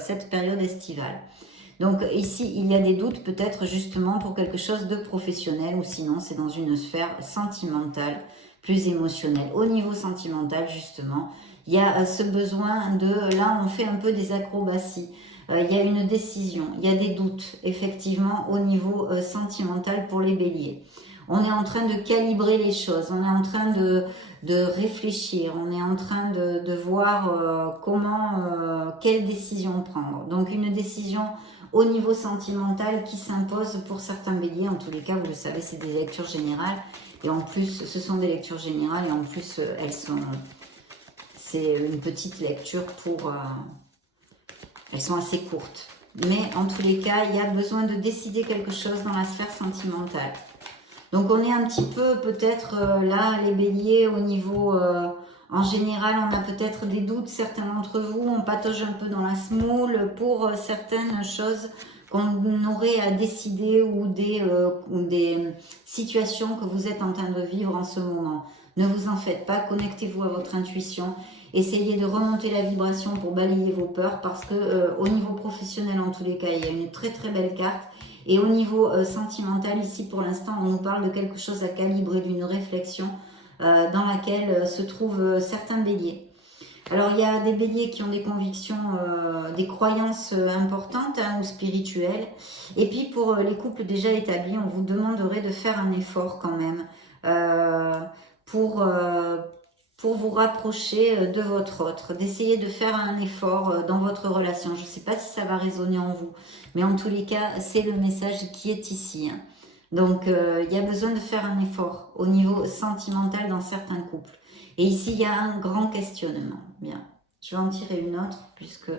cette période estivale. Donc ici, il y a des doutes peut-être justement pour quelque chose de professionnel, ou sinon c'est dans une sphère sentimentale, plus émotionnelle. Au niveau sentimental justement, il y a ce besoin de, là on fait un peu des acrobaties. Il y a une décision, il y a des doutes effectivement au niveau sentimental pour les béliers. On est en train de calibrer les choses, on est en train de réfléchir, on est en train de voir quelle décision prendre. Donc une décision au niveau sentimental qui s'impose pour certains béliers. En tous les cas, vous le savez, c'est des lectures générales. Et en plus, ce sont des lectures générales et en plus, c'est une petite lecture pour... elles sont assez courtes. Mais en tous les cas, il y a besoin de décider quelque chose dans la sphère sentimentale. Donc on est un petit peu peut-être là, les béliers, au niveau... en général, on a peut-être des doutes, certains d'entre vous, on patauge un peu dans la semoule pour certaines choses qu'on aurait à décider ou des situations que vous êtes en train de vivre en ce moment. Ne vous en faites pas, connectez-vous à votre intuition, essayez de remonter la vibration pour balayer vos peurs parce que au niveau professionnel, en tous les cas, il y a une très très belle carte. Et au niveau sentimental, ici pour l'instant, on nous parle de quelque chose à calibrer, d'une réflexion dans laquelle se trouvent certains béliers. Alors il y a des béliers qui ont des convictions, des croyances importantes ou spirituelles. Et puis pour les couples déjà établis, on vous demanderait de faire un effort quand même pour vous rapprocher de votre autre, d'essayer de faire un effort dans votre relation. Je ne sais pas si ça va résonner en vous, mais en tous les cas, c'est le message qui est ici. Donc, il y a besoin de faire un effort au niveau sentimental dans certains couples. Et ici, il y a un grand questionnement. Bien, je vais en tirer une autre, puisque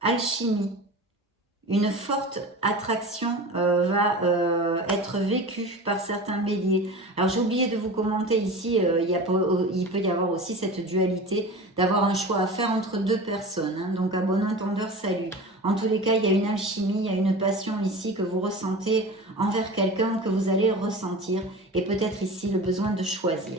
alchimie, une forte attraction va être vécue par certains béliers. Alors, j'ai oublié de vous commenter ici, il peut y avoir aussi cette dualité d'avoir un choix à faire entre deux personnes. Hein. Donc, à bon entendeur, salut. En tous les cas, il y a une alchimie, il y a une passion ici que vous ressentez envers quelqu'un, que vous allez ressentir. Et peut-être ici, le besoin de choisir.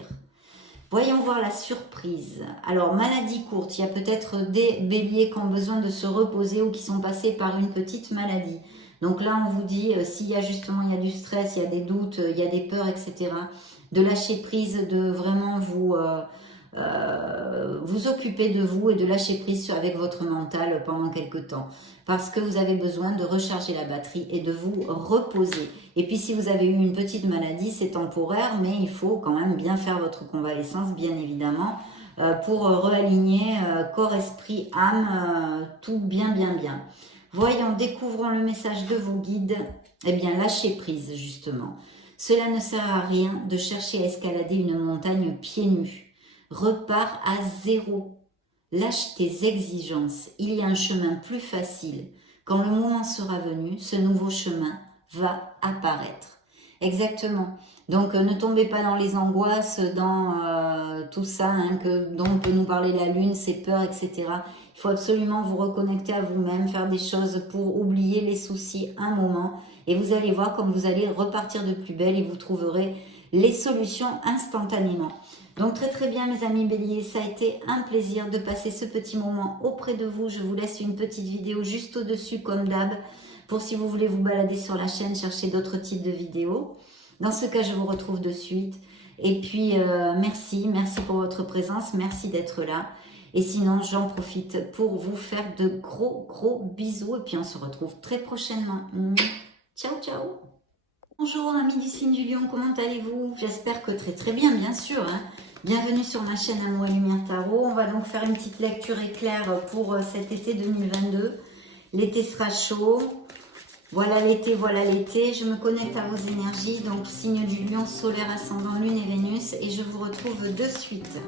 Voyons voir la surprise. Alors, maladie courte, il y a peut-être des béliers qui ont besoin de se reposer ou qui sont passés par une petite maladie. Donc là, on vous dit, s'il y a justement, il y a du stress, il y a des doutes, il y a des peurs, etc., de lâcher prise, de vraiment vous occuper de vous et de lâcher prise avec votre mental pendant quelque temps. Parce que vous avez besoin de recharger la batterie et de vous reposer. Et puis si vous avez eu une petite maladie, c'est temporaire, mais il faut quand même bien faire votre convalescence, bien évidemment, pour réaligner corps, esprit, âme, tout bien. Voyons, découvrons le message de vos guides. Eh bien, lâchez prise, justement. Cela ne sert à rien de chercher à escalader une montagne pieds nus. Repars à zéro. Lâche tes exigences. Il y a un chemin plus facile. Quand le moment sera venu, ce nouveau chemin va apparaître. Exactement. Donc, ne tombez pas dans les angoisses, dans tout ça, hein, dont peut nous parler la lune, ses peurs, etc. Il faut absolument vous reconnecter à vous-même, faire des choses pour oublier les soucis un moment. Et vous allez voir comme vous allez repartir de plus belle et vous trouverez les solutions instantanément. Donc très très bien mes amis béliers, ça a été un plaisir de passer ce petit moment auprès de vous. Je vous laisse une petite vidéo juste au-dessus comme d'hab, pour si vous voulez vous balader sur la chaîne, chercher d'autres types de vidéos. Dans ce cas, je vous retrouve de suite. Et puis, merci pour votre présence, merci d'être là. Et sinon, j'en profite pour vous faire de gros bisous. Et puis, on se retrouve très prochainement. Ciao, ciao. Bonjour, amis du signe du lion, comment allez-vous? J'espère que très bien, bien sûr. Hein. Bienvenue sur ma chaîne Amour et Lumière Tarot. On va donc faire une petite lecture éclair pour cet été 2022. L'été sera chaud. Voilà l'été, voilà l'été. Je me connecte à vos énergies. Donc, signe du lion, solaire, ascendant, lune et Vénus. Et je vous retrouve de suite.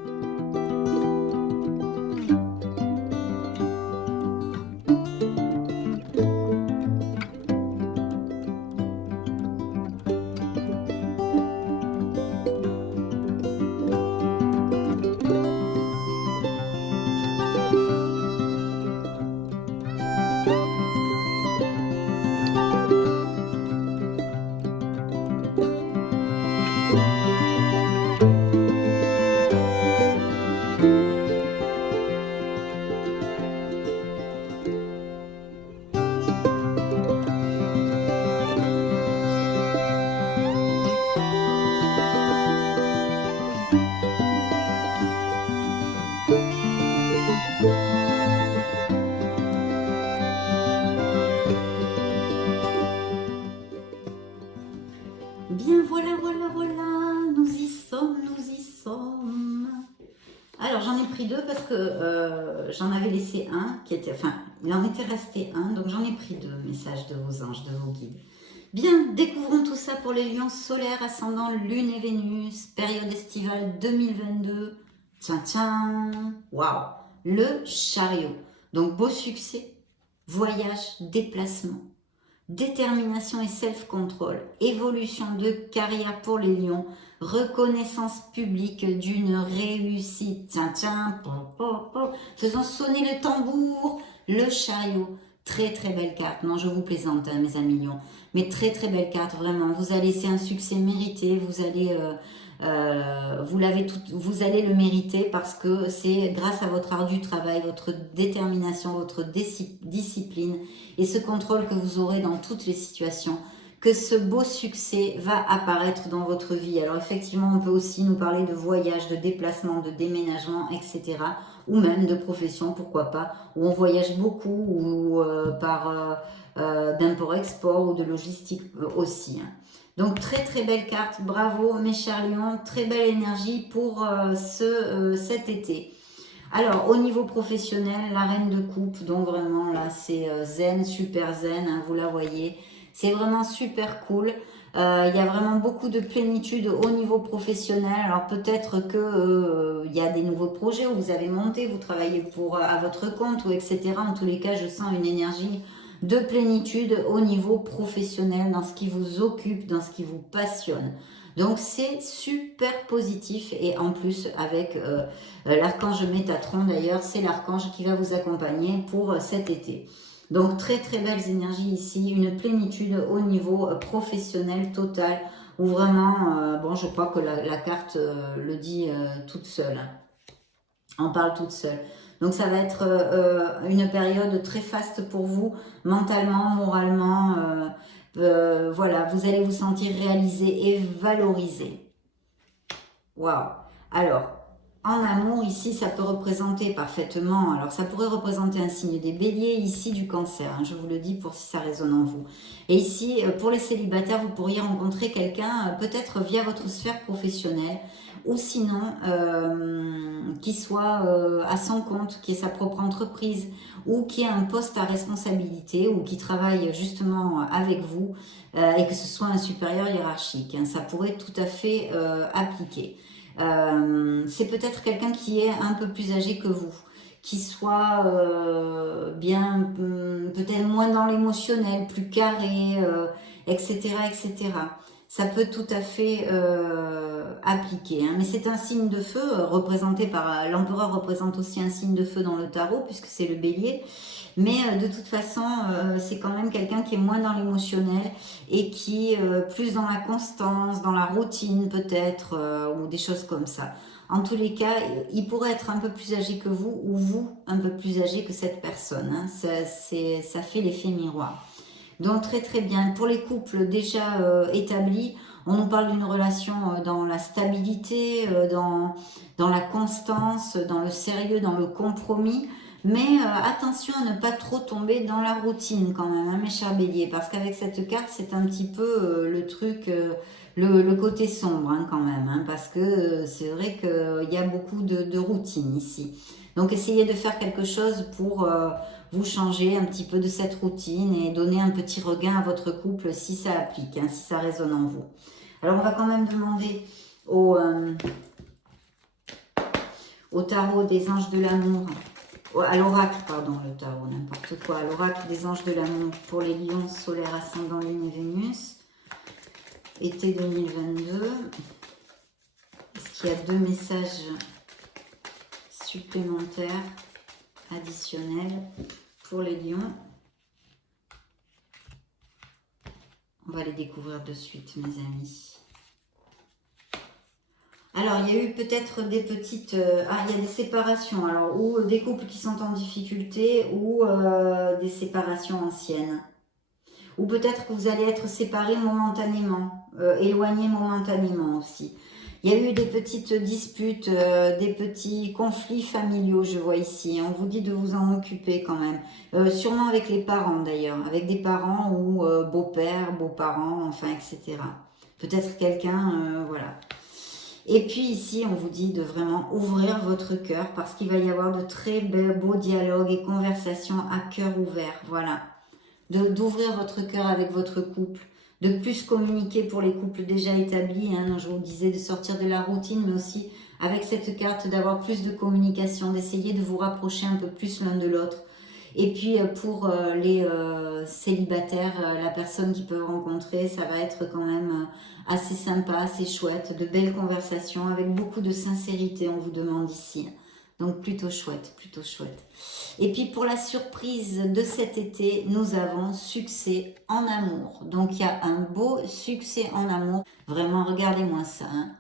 Bien, voilà, nous y sommes. Alors, j'en ai pris deux parce que j'en avais laissé un, il en était resté un, donc j'en ai pris deux, messages de vos anges, de vos guides. Bien, découvrons tout ça pour les lions solaires, ascendant, lune et Vénus, période estivale 2022. Tiens, waouh, le chariot. Donc, beau succès, voyage, déplacement. Détermination et self-control, évolution de carrière pour les lions, reconnaissance publique d'une réussite. Tiens, faisons sonner le tambour, le chariot. Très belle carte. Non, je vous plaisante, hein, mes amis lions. Mais très belle carte, vraiment. Vous allez, c'est un succès mérité. Vous allez... vous allez le mériter parce que c'est grâce à votre ardu travail, votre détermination, votre discipline et ce contrôle que vous aurez dans toutes les situations que ce beau succès va apparaître dans votre vie. Alors effectivement, on peut aussi nous parler de voyage, de déplacement, de déménagement, etc. Ou même de profession, pourquoi pas, où on voyage beaucoup ou par d'import-export ou de logistique aussi. Hein. Donc très belle carte, bravo mes chers lions, très belle énergie pour cet été. Alors au niveau professionnel, la reine de coupe, donc vraiment là c'est zen, super zen, hein, vous la voyez, c'est vraiment super cool. Il y a vraiment beaucoup de plénitude au niveau professionnel. Alors peut-être que il y a des nouveaux projets où vous avez monté, vous travaillez à votre compte ou etc. En tous les cas, je sens une énergie de plénitude au niveau professionnel, dans ce qui vous occupe, dans ce qui vous passionne. Donc c'est super positif et en plus avec l'archange Métatron d'ailleurs, c'est l'archange qui va vous accompagner pour cet été. Donc très belles énergies ici, une plénitude au niveau professionnel total où vraiment, bon je crois que la carte le dit toute seule, hein. On parle toute seule. Donc ça va être une période très faste pour vous, mentalement, moralement. Voilà, vous allez vous sentir réalisé et valorisé. Waouh! Alors, en amour, ici, ça peut représenter parfaitement, alors ça pourrait représenter un signe des béliers, ici du cancer, hein, je vous le dis pour si ça résonne en vous. Et ici, pour les célibataires, vous pourriez rencontrer quelqu'un, peut-être via votre sphère professionnelle, ou sinon, qui soit à son compte, qui ait sa propre entreprise, ou qui ait un poste à responsabilité, ou qui travaille justement avec vous, et que ce soit un supérieur hiérarchique, hein, ça pourrait tout à fait appliquer. C'est peut-être quelqu'un qui est un peu plus âgé que vous, qui soit bien, peut-être moins dans l'émotionnel, plus carré, etc., etc. ça peut tout à fait appliquer. Hein. Mais c'est un signe de feu, représenté par... L'empereur représente aussi un signe de feu dans le tarot, puisque c'est le bélier. Mais de toute façon, c'est quand même quelqu'un qui est moins dans l'émotionnel et qui est plus dans la constance, dans la routine peut-être, ou des choses comme ça. En tous les cas, il pourrait être un peu plus âgé que vous, ou vous un peu plus âgé que cette personne. Hein. Ça fait l'effet miroir. Donc très très bien. Pour les couples déjà établis, on nous parle d'une relation dans la stabilité, dans la constance, dans le sérieux, dans le compromis. Mais attention à ne pas trop tomber dans la routine quand même, hein, mes chers béliers. Parce qu'avec cette carte, c'est un petit peu le truc, le côté sombre hein, quand même. Hein, parce que c'est vrai qu'il y a beaucoup de routine ici. Donc essayez de faire quelque chose pour vous changer un petit peu de cette routine et donner un petit regain à votre couple si ça applique, hein, si ça résonne en vous. Alors on va quand même demander au tarot des anges de l'amour, à l'oracle, pardon, le tarot, n'importe quoi, à l'oracle des anges de l'amour pour les lions, solaire, ascendant, lune et Vénus, été 2022. Est-ce qu'il y a 2 messages supplémentaires, additionnels pour les lions? On va les découvrir de suite, mes amis. Alors, il y a eu peut-être des petites... il y a des séparations, alors, ou des couples qui sont en difficulté, ou des séparations anciennes. Ou peut-être que vous allez être séparés momentanément, éloignés momentanément aussi. Il y a eu des petites disputes, des petits conflits familiaux, je vois ici. On vous dit de vous en occuper quand même. Sûrement avec les parents d'ailleurs, avec des parents ou beaux-pères, beaux-parents, enfin, etc. Peut-être quelqu'un, voilà. Et puis ici, on vous dit de vraiment ouvrir votre cœur parce qu'il va y avoir de très beaux dialogues et conversations à cœur ouvert. Voilà. D'ouvrir votre cœur avec votre couple. De plus communiquer pour les couples déjà établis. Hein, je vous disais de sortir de la routine, mais aussi avec cette carte d'avoir plus de communication, d'essayer de vous rapprocher un peu plus l'un de l'autre. Et puis pour les célibataires, la personne qu'ils peuvent rencontrer, ça va être quand même assez sympa, assez chouette, de belles conversations avec beaucoup de sincérité, on vous demande ici. Donc plutôt chouette, plutôt chouette. Et puis pour la surprise de cet été, nous avons succès en amour. Donc il y a un beau succès en amour. Vraiment, regardez-moi ça. Hein.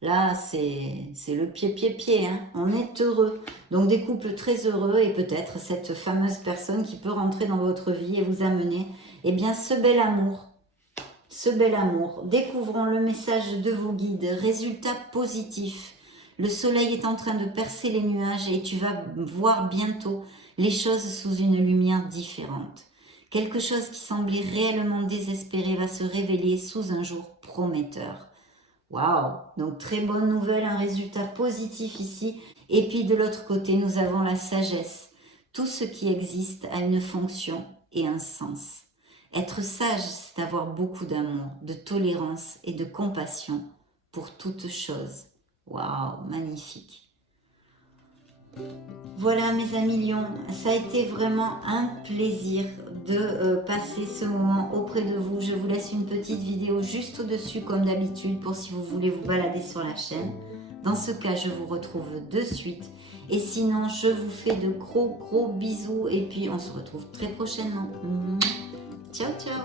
Là, c'est le pied. Hein. On est heureux. Donc des couples très heureux et peut-être cette fameuse personne qui peut rentrer dans votre vie et vous amener eh bien, ce bel amour. Ce bel amour. Découvrons le message de vos guides. Résultat positif. Le soleil est en train de percer les nuages et tu vas voir bientôt les choses sous une lumière différente. Quelque chose qui semblait réellement désespéré va se révéler sous un jour prometteur. Waouh! Donc très bonne nouvelle, un résultat positif ici. Et puis de l'autre côté, nous avons la sagesse. Tout ce qui existe a une fonction et un sens. Être sage, c'est avoir beaucoup d'amour, de tolérance et de compassion pour toute chose. Waouh, magnifique. Voilà mes amis lions, ça a été vraiment un plaisir de passer ce moment auprès de vous. Je vous laisse une petite vidéo juste au-dessus comme d'habitude pour si vous voulez vous balader sur la chaîne. Dans ce cas, je vous retrouve de suite. Et sinon, je vous fais de gros bisous et puis on se retrouve très prochainement. Ciao, ciao.